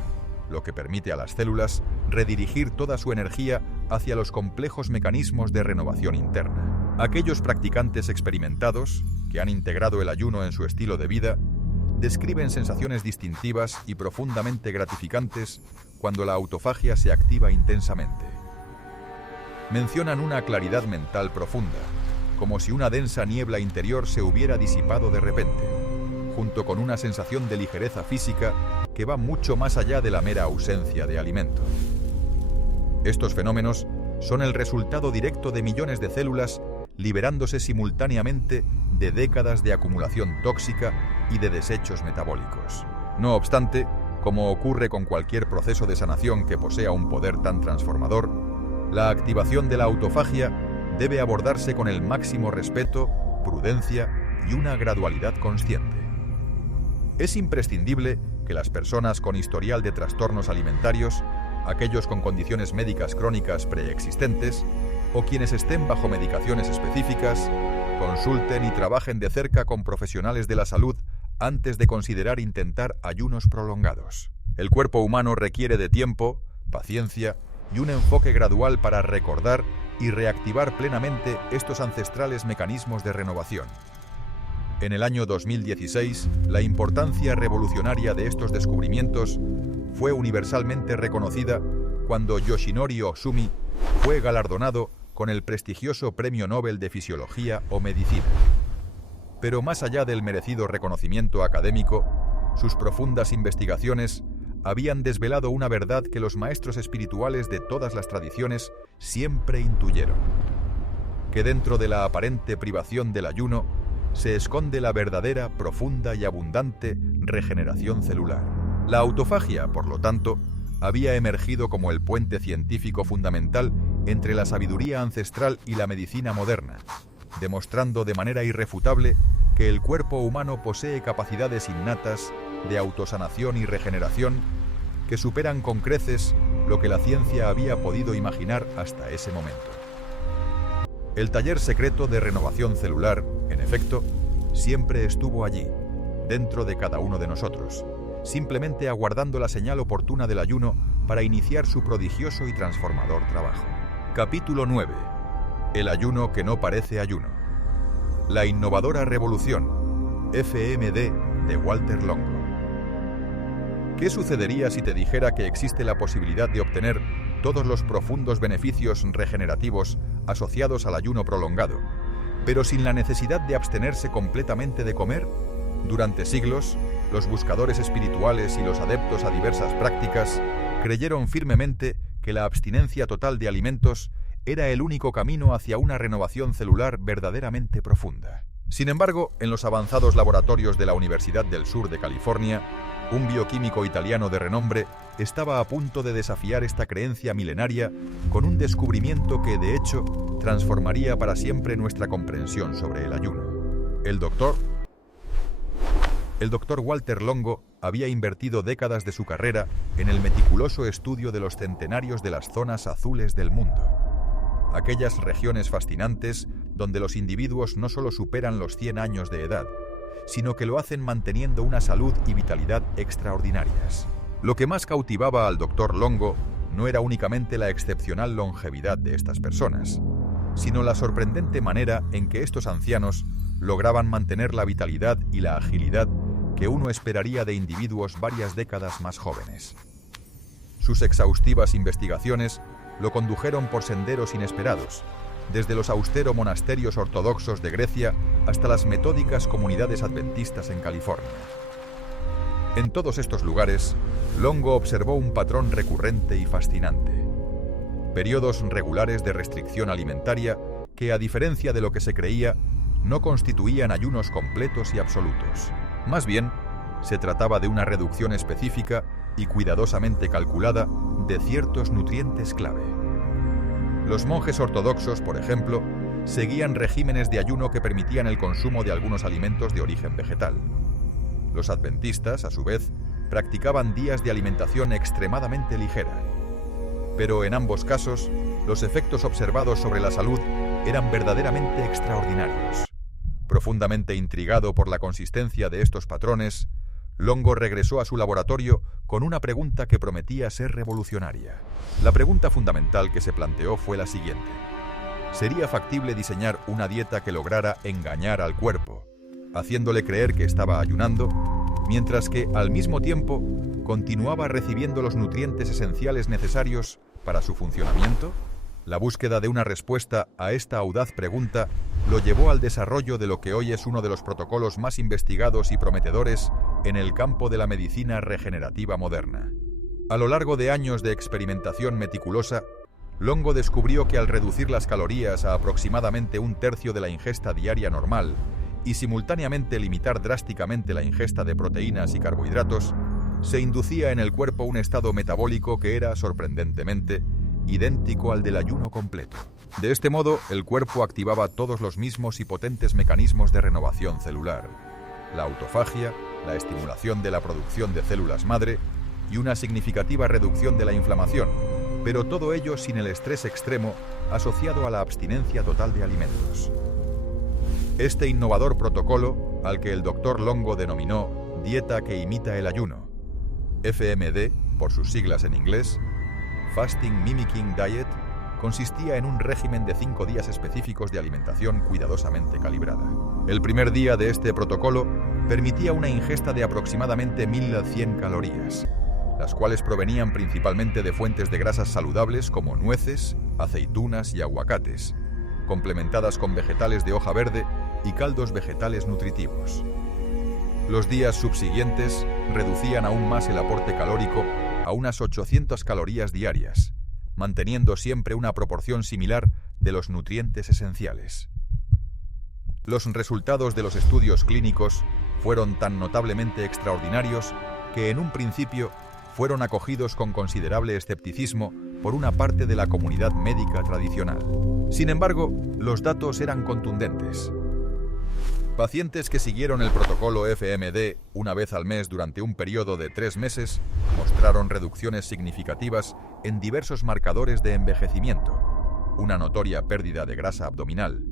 lo que permite a las células redirigir toda su energía hacia los complejos mecanismos de renovación interna. Aquellos practicantes experimentados, que han integrado el ayuno en su estilo de vida, describen sensaciones distintivas y profundamente gratificantes cuando la autofagia se activa intensamente. Mencionan una claridad mental profunda, como si una densa niebla interior se hubiera disipado de repente, junto con una sensación de ligereza física que va mucho más allá de la mera ausencia de alimento. Estos fenómenos son el resultado directo de millones de células liberándose simultáneamente de décadas de acumulación tóxica y de desechos metabólicos. No obstante, como ocurre con cualquier proceso de sanación que posea un poder tan transformador, la activación de la autofagia debe abordarse con el máximo respeto, prudencia y una gradualidad consciente. Es imprescindible que las personas con historial de trastornos alimentarios, aquellos con condiciones médicas crónicas preexistentes o quienes estén bajo medicaciones específicas, consulten y trabajen de cerca con profesionales de la salud antes de considerar intentar ayunos prolongados. El cuerpo humano requiere de tiempo, paciencia y un enfoque gradual para recordar y reactivar plenamente estos ancestrales mecanismos de renovación. En el año 2016, la importancia revolucionaria de estos descubrimientos fue universalmente reconocida cuando Yoshinori Ohsumi fue galardonado con el prestigioso Premio Nobel de Fisiología o Medicina. Pero más allá del merecido reconocimiento académico, sus profundas investigaciones habían desvelado una verdad que los maestros espirituales de todas las tradiciones siempre intuyeron: que dentro de la aparente privación del ayuno se esconde la verdadera, profunda y abundante regeneración celular. La autofagia, por lo tanto, había emergido como el puente científico fundamental entre la sabiduría ancestral y la medicina moderna, demostrando de manera irrefutable que el cuerpo humano posee capacidades innatas de autosanación y regeneración que superan con creces lo que la ciencia había podido imaginar hasta ese momento. El taller secreto de renovación celular, en efecto, siempre estuvo allí, dentro de cada uno de nosotros, simplemente aguardando la señal oportuna del ayuno para iniciar su prodigioso y transformador trabajo. Capítulo 9. El ayuno que no parece ayuno. La innovadora revolución, FMD, de Walter Longo. ¿Qué sucedería si te dijera que existe la posibilidad de obtener todos los profundos beneficios regenerativos asociados al ayuno prolongado, pero sin la necesidad de abstenerse completamente de comer? Durante siglos, los buscadores espirituales y los adeptos a diversas prácticas creyeron firmemente que la abstinencia total de alimentos era el único camino hacia una renovación celular verdaderamente profunda. Sin embargo, en los avanzados laboratorios de la Universidad del Sur de California, un bioquímico italiano de renombre estaba a punto de desafiar esta creencia milenaria con un descubrimiento que, de hecho, transformaría para siempre nuestra comprensión sobre el ayuno. El doctor Walter Longo había invertido décadas de su carrera en el meticuloso estudio de los centenarios de las zonas azules del mundo. Aquellas regiones fascinantes donde los individuos no solo superan los 100 años de edad, sino que lo hacen manteniendo una salud y vitalidad extraordinarias. Lo que más cautivaba al Dr. Longo no era únicamente la excepcional longevidad de estas personas, sino la sorprendente manera en que estos ancianos lograban mantener la vitalidad y la agilidad que uno esperaría de individuos varias décadas más jóvenes. Sus exhaustivas investigaciones lo condujeron por senderos inesperados, desde los austeros monasterios ortodoxos de Grecia hasta las metódicas comunidades adventistas en California. En todos estos lugares, Longo observó un patrón recurrente y fascinante: periodos regulares de restricción alimentaria que, a diferencia de lo que se creía, no constituían ayunos completos y absolutos. Más bien, se trataba de una reducción específica y cuidadosamente calculada de ciertos nutrientes clave. Los monjes ortodoxos, por ejemplo, seguían regímenes de ayuno que permitían el consumo de algunos alimentos de origen vegetal. Los adventistas, a su vez, practicaban días de alimentación extremadamente ligera. Pero en ambos casos, los efectos observados sobre la salud eran verdaderamente extraordinarios. Profundamente intrigado por la consistencia de estos patrones, Longo regresó a su laboratorio con una pregunta que prometía ser revolucionaria. La pregunta fundamental que se planteó fue la siguiente: ¿sería factible diseñar una dieta que lograra engañar al cuerpo, haciéndole creer que estaba ayunando, mientras que, al mismo tiempo, continuaba recibiendo los nutrientes esenciales necesarios para su funcionamiento? La búsqueda de una respuesta a esta audaz pregunta lo llevó al desarrollo de lo que hoy es uno de los protocolos más investigados y prometedores en el campo de la medicina regenerativa moderna. A lo largo de años de experimentación meticulosa, Longo descubrió que al reducir las calorías a aproximadamente un tercio de la ingesta diaria normal y simultáneamente limitar drásticamente la ingesta de proteínas y carbohidratos, se inducía en el cuerpo un estado metabólico que era, sorprendentemente, idéntico al del ayuno completo. De este modo, el cuerpo activaba todos los mismos y potentes mecanismos de renovación celular: la autofagia, la estimulación de la producción de células madre y una significativa reducción de la inflamación, pero todo ello sin el estrés extremo asociado a la abstinencia total de alimentos. Este innovador protocolo, al que el Dr. Longo denominó dieta que imita el ayuno, FMD, por sus siglas en inglés, Fasting Mimicking Diet, consistía en un régimen de 5 días específicos de alimentación cuidadosamente calibrada. El primer día de este protocolo permitía una ingesta de aproximadamente 1100 calorías, las cuales provenían principalmente de fuentes de grasas saludables como nueces, aceitunas y aguacates, complementadas con vegetales de hoja verde y caldos vegetales nutritivos. Los días subsiguientes reducían aún más el aporte calórico a unas 800 calorías diarias, manteniendo siempre una proporción similar de los nutrientes esenciales. Los resultados de los estudios clínicos fueron tan notablemente extraordinarios que en un principio fueron acogidos con considerable escepticismo por una parte de la comunidad médica tradicional. Sin embargo, los datos eran contundentes. Pacientes que siguieron el protocolo FMD una vez al mes durante un periodo de 3 meses mostraron reducciones significativas en diversos marcadores de envejecimiento, una notoria pérdida de grasa abdominal,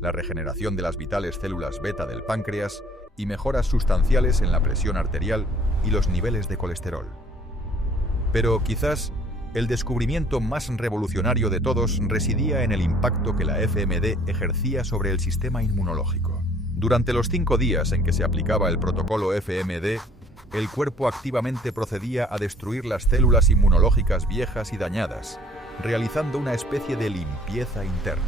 la regeneración de las vitales células beta del páncreas y mejoras sustanciales en la presión arterial y los niveles de colesterol. Pero quizás el descubrimiento más revolucionario de todos residía en el impacto que la FMD ejercía sobre el sistema inmunológico. Durante los 5 días en que se aplicaba el protocolo FMD, el cuerpo activamente procedía a destruir las células inmunológicas viejas y dañadas, realizando una especie de limpieza interna.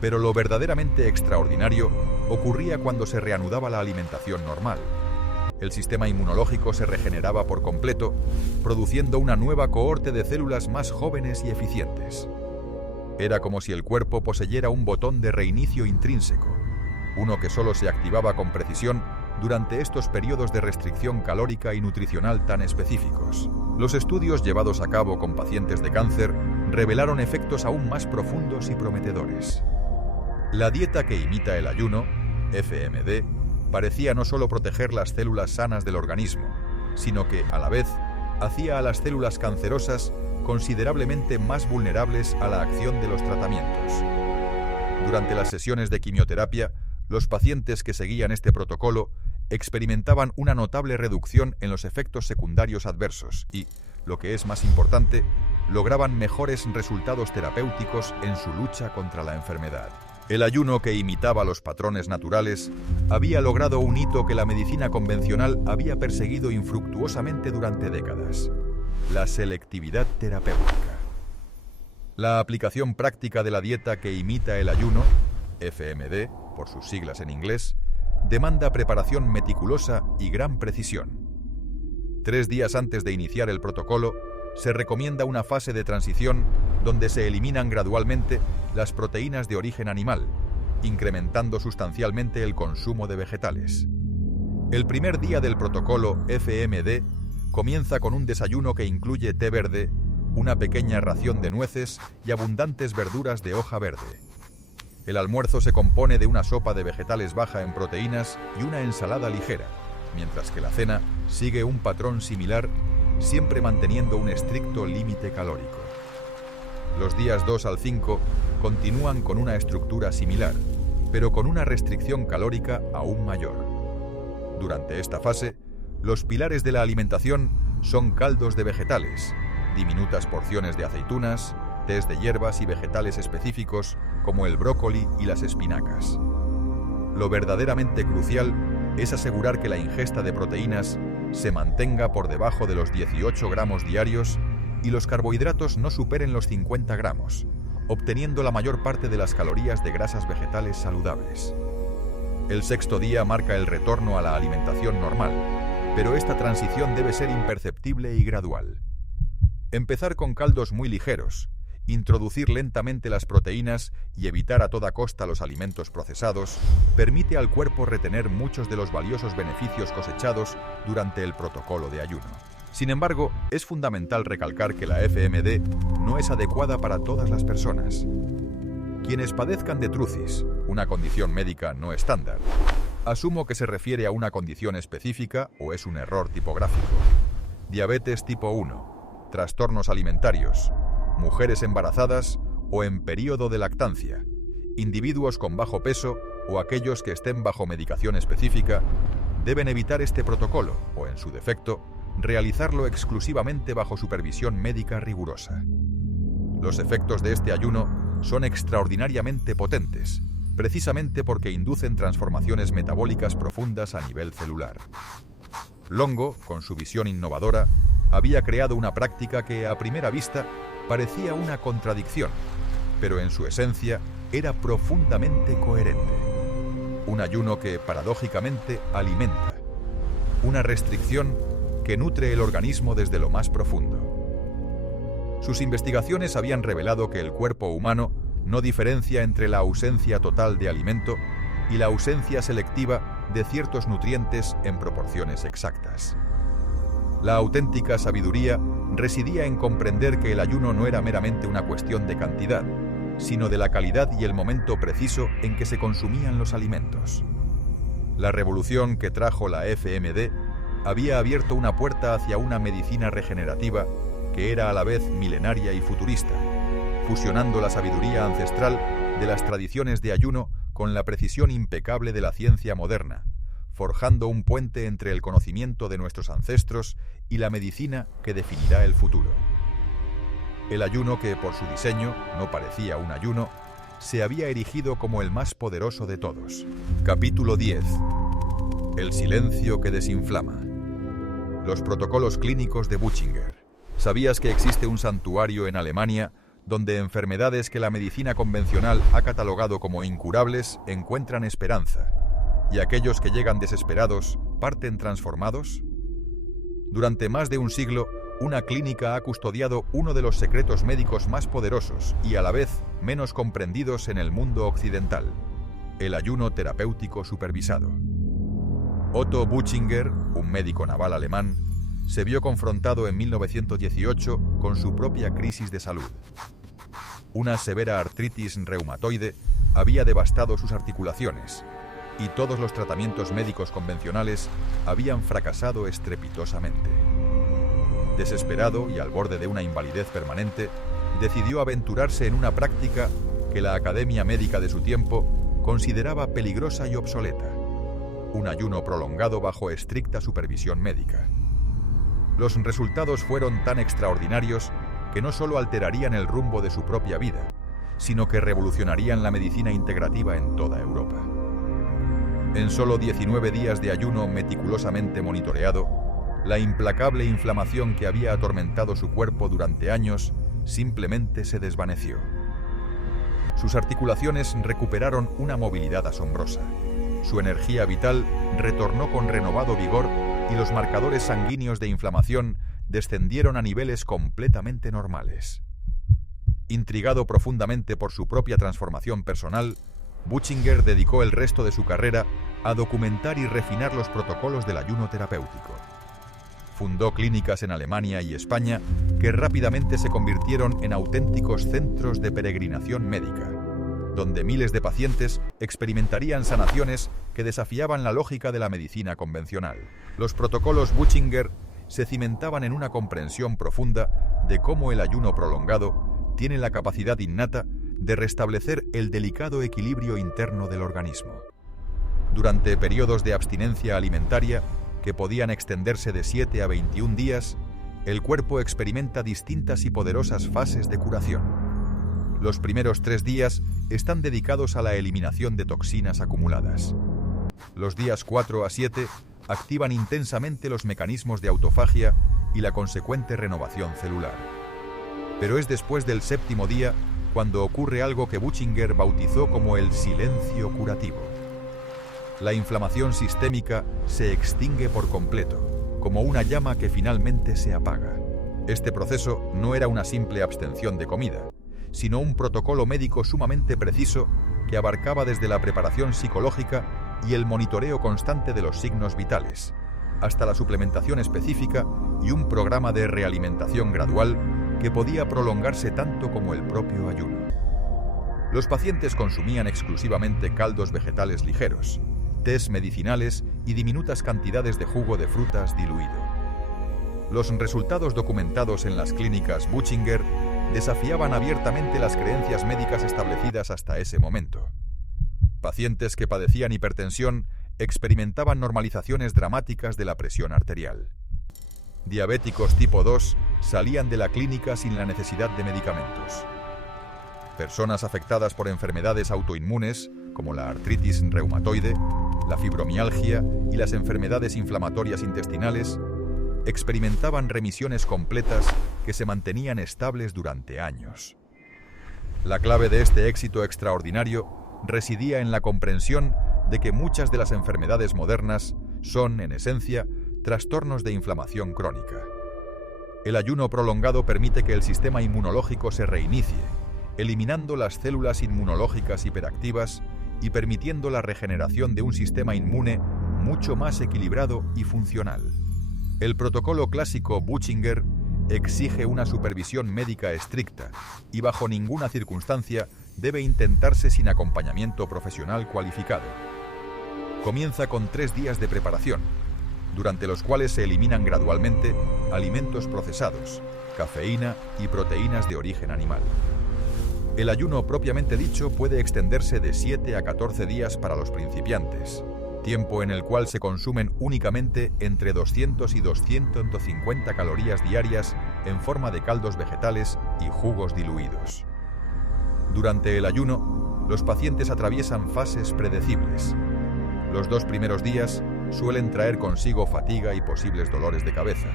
Pero lo verdaderamente extraordinario ocurría cuando se reanudaba la alimentación normal. El sistema inmunológico se regeneraba por completo, produciendo una nueva cohorte de células más jóvenes y eficientes. Era como si el cuerpo poseyera un botón de reinicio intrínseco, uno que solo se activaba con precisión durante estos periodos de restricción calórica y nutricional tan específicos. Los estudios llevados a cabo con pacientes de cáncer revelaron efectos aún más profundos y prometedores. La dieta que imita el ayuno, FMD, parecía no solo proteger las células sanas del organismo, sino que, a la vez, hacía a las células cancerosas considerablemente más vulnerables a la acción de los tratamientos. Durante las sesiones de quimioterapia, los pacientes que seguían este protocolo experimentaban una notable reducción en los efectos secundarios adversos y, lo que es más importante, lograban mejores resultados terapéuticos en su lucha contra la enfermedad. El ayuno, que imitaba los patrones naturales, había logrado un hito que la medicina convencional había perseguido infructuosamente durante décadas: la selectividad terapéutica. La aplicación práctica de la dieta que imita el ayuno, FMD, por sus siglas en inglés, demanda preparación meticulosa y gran precisión. 3 días antes de iniciar el protocolo, se recomienda una fase de transición donde se eliminan gradualmente las proteínas de origen animal, incrementando sustancialmente el consumo de vegetales. El primer día del protocolo FMD comienza con un desayuno que incluye té verde, una pequeña ración de nueces y abundantes verduras de hoja verde. El almuerzo se compone de una sopa de vegetales baja en proteínas y una ensalada ligera, mientras que la cena sigue un patrón similar, siempre manteniendo un estricto límite calórico. Los días 2 al 5 continúan con una estructura similar, pero con una restricción calórica aún mayor. Durante esta fase, los pilares de la alimentación son caldos de vegetales, diminutas porciones de aceitunas, tés de hierbas y vegetales específicos como el brócoli y las espinacas. Lo verdaderamente crucial es asegurar que la ingesta de proteínas se mantenga por debajo de los 18 gramos diarios y los carbohidratos no superen los 50 gramos, obteniendo la mayor parte de las calorías de grasas vegetales saludables. El 6º día marca el retorno a la alimentación normal, pero esta transición debe ser imperceptible y gradual. Empezar con caldos muy ligeros, introducir lentamente las proteínas y evitar a toda costa los alimentos procesados permite al cuerpo retener muchos de los valiosos beneficios cosechados durante el protocolo de ayuno. Sin embargo, es fundamental recalcar que la FMD no es adecuada para todas las personas. Quienes padezcan de trucis, una condición médica no estándar, asumo que se refiere a una condición específica o es un error tipográfico. Diabetes tipo 1, trastornos alimentarios, mujeres embarazadas o en período de lactancia, individuos con bajo peso o aquellos que estén bajo medicación específica deben evitar este protocolo o, en su defecto, realizarlo exclusivamente bajo supervisión médica rigurosa. Los efectos de este ayuno son extraordinariamente potentes, precisamente porque inducen transformaciones metabólicas profundas a nivel celular. Longo, con su visión innovadora, había creado una práctica que a primera vista parecía una contradicción, pero en su esencia era profundamente coherente. Un ayuno que, paradójicamente, alimenta. Una restricción que nutre el organismo desde lo más profundo. Sus investigaciones habían revelado que el cuerpo humano no diferencia entre la ausencia total de alimento y la ausencia selectiva de ciertos nutrientes en proporciones exactas. La auténtica sabiduría residía en comprender que el ayuno no era meramente una cuestión de cantidad, sino de la calidad y el momento preciso en que se consumían los alimentos. La revolución que trajo la FMD había abierto una puerta hacia una medicina regenerativa que era a la vez milenaria y futurista, fusionando la sabiduría ancestral de las tradiciones de ayuno con la precisión impecable de la ciencia moderna, forjando un puente entre el conocimiento de nuestros ancestros y la medicina que definirá el futuro. El ayuno, que por su diseño no parecía un ayuno, se había erigido como el más poderoso de todos. Capítulo 10. El silencio que desinflama. Los protocolos clínicos de Buchinger. ¿Sabías que existe un santuario en Alemania donde enfermedades que la medicina convencional ha catalogado como incurables encuentran esperanza, y aquellos que llegan desesperados parten transformados? Durante más de un siglo, una clínica ha custodiado uno de los secretos médicos más poderosos y a la vez menos comprendidos en el mundo occidental: el ayuno terapéutico supervisado. Otto Buchinger, un médico naval alemán, se vio confrontado en 1918 con su propia crisis de salud. Una severa artritis reumatoide había devastado sus articulaciones y todos los tratamientos médicos convencionales habían fracasado estrepitosamente. Desesperado y al borde de una invalidez permanente, decidió aventurarse en una práctica que la Academia Médica de su tiempo consideraba peligrosa y obsoleta: un ayuno prolongado bajo estricta supervisión médica. Los resultados fueron tan extraordinarios que no solo alterarían el rumbo de su propia vida, sino que revolucionarían la medicina integrativa en toda Europa. En solo 19 días de ayuno meticulosamente monitoreado, la implacable inflamación que había atormentado su cuerpo durante años simplemente se desvaneció. Sus articulaciones recuperaron una movilidad asombrosa. Su energía vital retornó con renovado vigor y los marcadores sanguíneos de inflamación descendieron a niveles completamente normales. Intrigado profundamente por su propia transformación personal, Buchinger dedicó el resto de su carrera a documentar y refinar los protocolos del ayuno terapéutico. Fundó clínicas en Alemania y España que rápidamente se convirtieron en auténticos centros de peregrinación médica, donde miles de pacientes experimentarían sanaciones que desafiaban la lógica de la medicina convencional. Los protocolos Buchinger se cimentaban en una comprensión profunda de cómo el ayuno prolongado tiene la capacidad innata de restablecer el delicado equilibrio interno del organismo. Durante periodos de abstinencia alimentaria, que podían extenderse de 7 a 21 días, el cuerpo experimenta distintas y poderosas fases de curación. Los primeros 3 días están dedicados a la eliminación de toxinas acumuladas. Los días 4 a 7 activan intensamente los mecanismos de autofagia y la consecuente renovación celular. Pero es después del 7º día cuando ocurre algo que Buchinger bautizó como el silencio curativo. La inflamación sistémica se extingue por completo, como una llama que finalmente se apaga. Este proceso no era una simple abstención de comida, sino un protocolo médico sumamente preciso que abarcaba desde la preparación psicológica y el monitoreo constante de los signos vitales, hasta la suplementación específica y un programa de realimentación gradual que podía prolongarse tanto como el propio ayuno. Los pacientes consumían exclusivamente caldos vegetales ligeros, tés medicinales y diminutas cantidades de jugo de frutas diluido. Los resultados documentados en las clínicas Buchinger desafiaban abiertamente las creencias médicas establecidas hasta ese momento. Pacientes que padecían hipertensión experimentaban normalizaciones dramáticas de la presión arterial. Diabéticos tipo 2 salían de la clínica sin la necesidad de medicamentos. Personas afectadas por enfermedades autoinmunes, como la artritis reumatoide, la fibromialgia y las enfermedades inflamatorias intestinales, experimentaban remisiones completas que se mantenían estables durante años. La clave de este éxito extraordinario residía en la comprensión de que muchas de las enfermedades modernas son, en esencia, trastornos de inflamación crónica. El ayuno prolongado permite que el sistema inmunológico se reinicie, eliminando las células inmunológicas hiperactivas y permitiendo la regeneración de un sistema inmune mucho más equilibrado y funcional. El protocolo clásico Buchinger exige una supervisión médica estricta y bajo ninguna circunstancia debe intentarse sin acompañamiento profesional cualificado. Comienza con 3 días de preparación, durante los cuales se eliminan gradualmente alimentos procesados, cafeína y proteínas de origen animal. El ayuno propiamente dicho puede extenderse de 7 a 14 días para los principiantes, tiempo en el cual se consumen únicamente entre 200 y 250 calorías diarias en forma de caldos vegetales y jugos diluidos. Durante el ayuno, los pacientes atraviesan fases predecibles. Los 2 primeros días suelen traer consigo fatiga y posibles dolores de cabeza,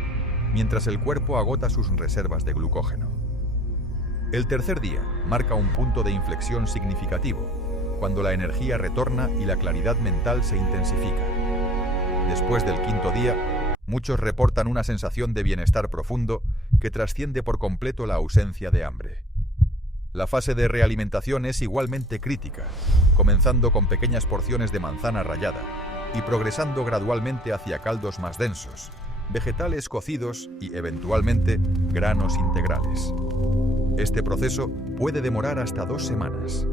mientras el cuerpo agota sus reservas de glucógeno. El tercer día marca un punto de inflexión significativo, cuando la energía retorna y la claridad mental se intensifica. Después del 5.º día, muchos reportan una sensación de bienestar profundo que trasciende por completo la ausencia de hambre. La fase de realimentación es igualmente crítica, comenzando con pequeñas porciones de manzana rallada y progresando gradualmente hacia caldos más densos, vegetales cocidos y, eventualmente, granos integrales. Este proceso puede demorar hasta 2 semanas.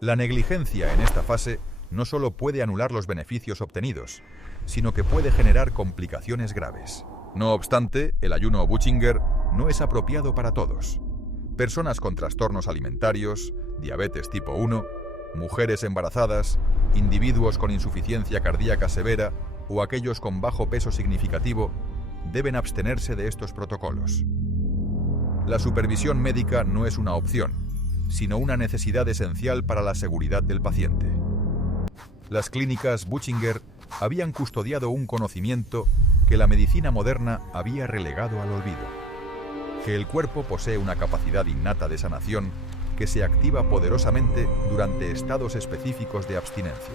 La negligencia en esta fase no solo puede anular los beneficios obtenidos, sino que puede generar complicaciones graves. No obstante, el ayuno Buchinger no es apropiado para todos. Personas con trastornos alimentarios, diabetes tipo 1, mujeres embarazadas, individuos con insuficiencia cardíaca severa o aquellos con bajo peso significativo deben abstenerse de estos protocolos. La supervisión médica no es una opción, sino una necesidad esencial para la seguridad del paciente. Las clínicas Buchinger habían custodiado un conocimiento que la medicina moderna había relegado al olvido: que el cuerpo posee una capacidad innata de sanación que se activa poderosamente durante estados específicos de abstinencia.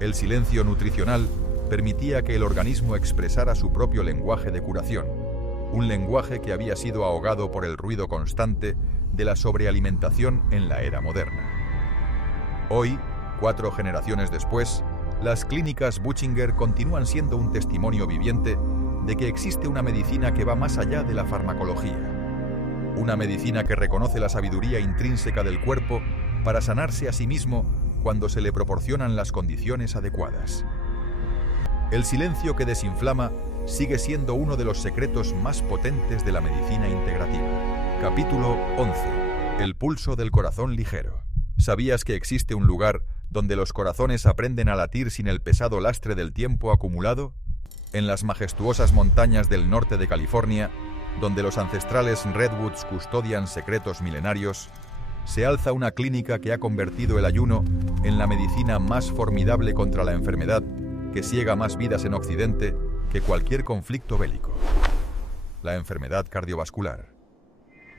El silencio nutricional permitía que el organismo expresara su propio lenguaje de curación, un lenguaje que había sido ahogado por el ruido constante de la sobrealimentación en la era moderna. Hoy, 4 generaciones después, las clínicas Buchinger continúan siendo un testimonio viviente de que existe una medicina que va más allá de la farmacología. Una medicina que reconoce la sabiduría intrínseca del cuerpo para sanarse a sí mismo cuando se le proporcionan las condiciones adecuadas. El silencio que desinflama sigue siendo uno de los secretos más potentes de la medicina integrativa. Capítulo 11. El pulso del corazón ligero. ¿Sabías que existe un lugar donde los corazones aprenden a latir sin el pesado lastre del tiempo acumulado? En las majestuosas montañas del norte de California, donde los ancestrales redwoods custodian secretos milenarios, se alza una clínica que ha convertido el ayuno en la medicina más formidable contra la enfermedad que ciega más vidas en Occidente que cualquier conflicto bélico: la enfermedad cardiovascular.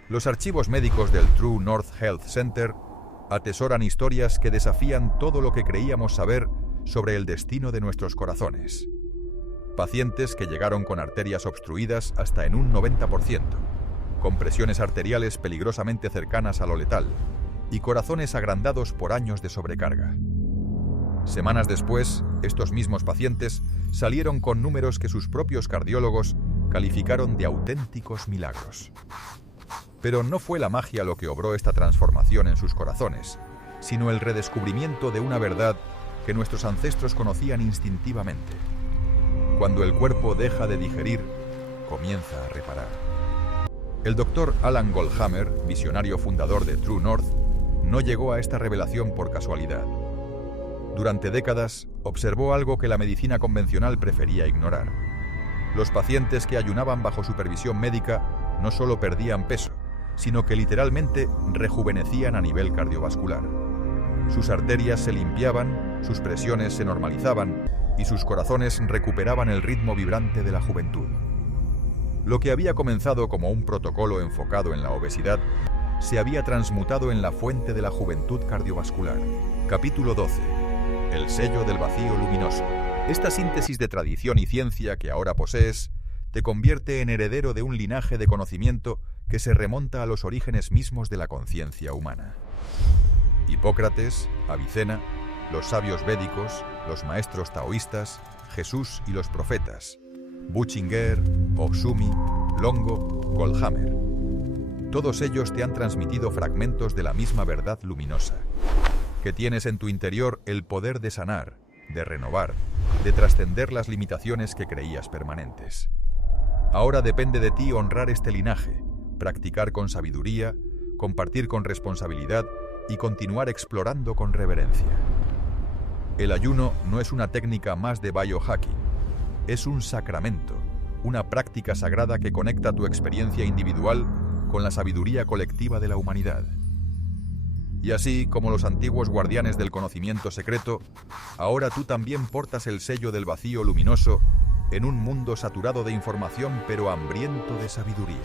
Los archivos médicos del True North Health Center atesoran historias que desafían todo lo que creíamos saber sobre el destino de nuestros corazones. Pacientes que llegaron con arterias obstruidas hasta en un 90%, con presiones arteriales peligrosamente cercanas a lo letal y corazones agrandados por años de sobrecarga. Semanas después, estos mismos pacientes salieron con números que sus propios cardiólogos calificaron de auténticos milagros. Pero no fue la magia lo que obró esta transformación en sus corazones, sino el redescubrimiento de una verdad que nuestros ancestros conocían instintivamente: cuando el cuerpo deja de digerir, comienza a reparar. El doctor Alan Goldhammer, visionario fundador de True North, no llegó a esta revelación por casualidad. Durante décadas, observó algo que la medicina convencional prefería ignorar: Los pacientes que ayunaban bajo supervisión médica no solo perdían peso, sino que literalmente rejuvenecían a nivel cardiovascular. Sus arterias se limpiaban, sus presiones se normalizaban y sus corazones recuperaban el ritmo vibrante de la juventud. Lo que había comenzado como un protocolo enfocado en la obesidad se había transmutado en la fuente de la juventud cardiovascular. Capítulo 12. El sello del vacío luminoso. Esta síntesis de tradición y ciencia que ahora posees te convierte en heredero de un linaje de conocimiento que se remonta a los orígenes mismos de la conciencia humana. Hipócrates, Avicena, los sabios védicos, los maestros taoístas, Jesús y los profetas, Buchinger, Osumi, Longo, Goldhammer. Todos ellos te han transmitido fragmentos de la misma verdad luminosa, que tienes en tu interior el poder de sanar, de renovar, de trascender las limitaciones que creías permanentes. Ahora depende de ti honrar este linaje, practicar con sabiduría, compartir con responsabilidad y continuar explorando con reverencia. El ayuno no es una técnica más de biohacking, es un sacramento, una práctica sagrada que conecta tu experiencia individual con la sabiduría colectiva de la humanidad. Y así como los antiguos guardianes del conocimiento secreto, ahora tú también portas el sello del vacío luminoso en un mundo saturado de información pero hambriento de sabiduría.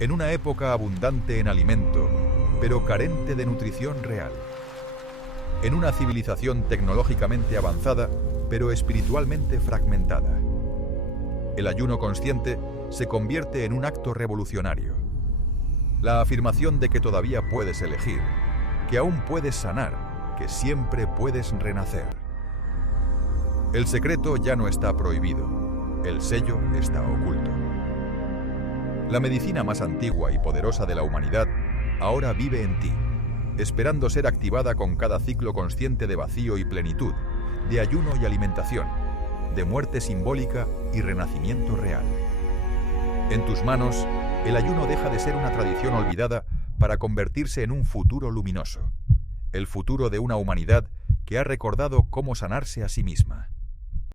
En una época abundante en alimento, pero carente de nutrición real. En una civilización tecnológicamente avanzada, pero espiritualmente fragmentada. El ayuno consciente se convierte en un acto revolucionario. La afirmación de que todavía puedes elegir, que aún puedes sanar, que siempre puedes renacer. El secreto ya no está prohibido, el sello está oculto. La medicina más antigua y poderosa de la humanidad ahora vive en ti, esperando ser activada con cada ciclo consciente de vacío y plenitud, de ayuno y alimentación, de muerte simbólica y renacimiento real. En tus manos, el ayuno deja de ser una tradición olvidada para convertirse en un futuro luminoso, el futuro de una humanidad que ha recordado cómo sanarse a sí misma.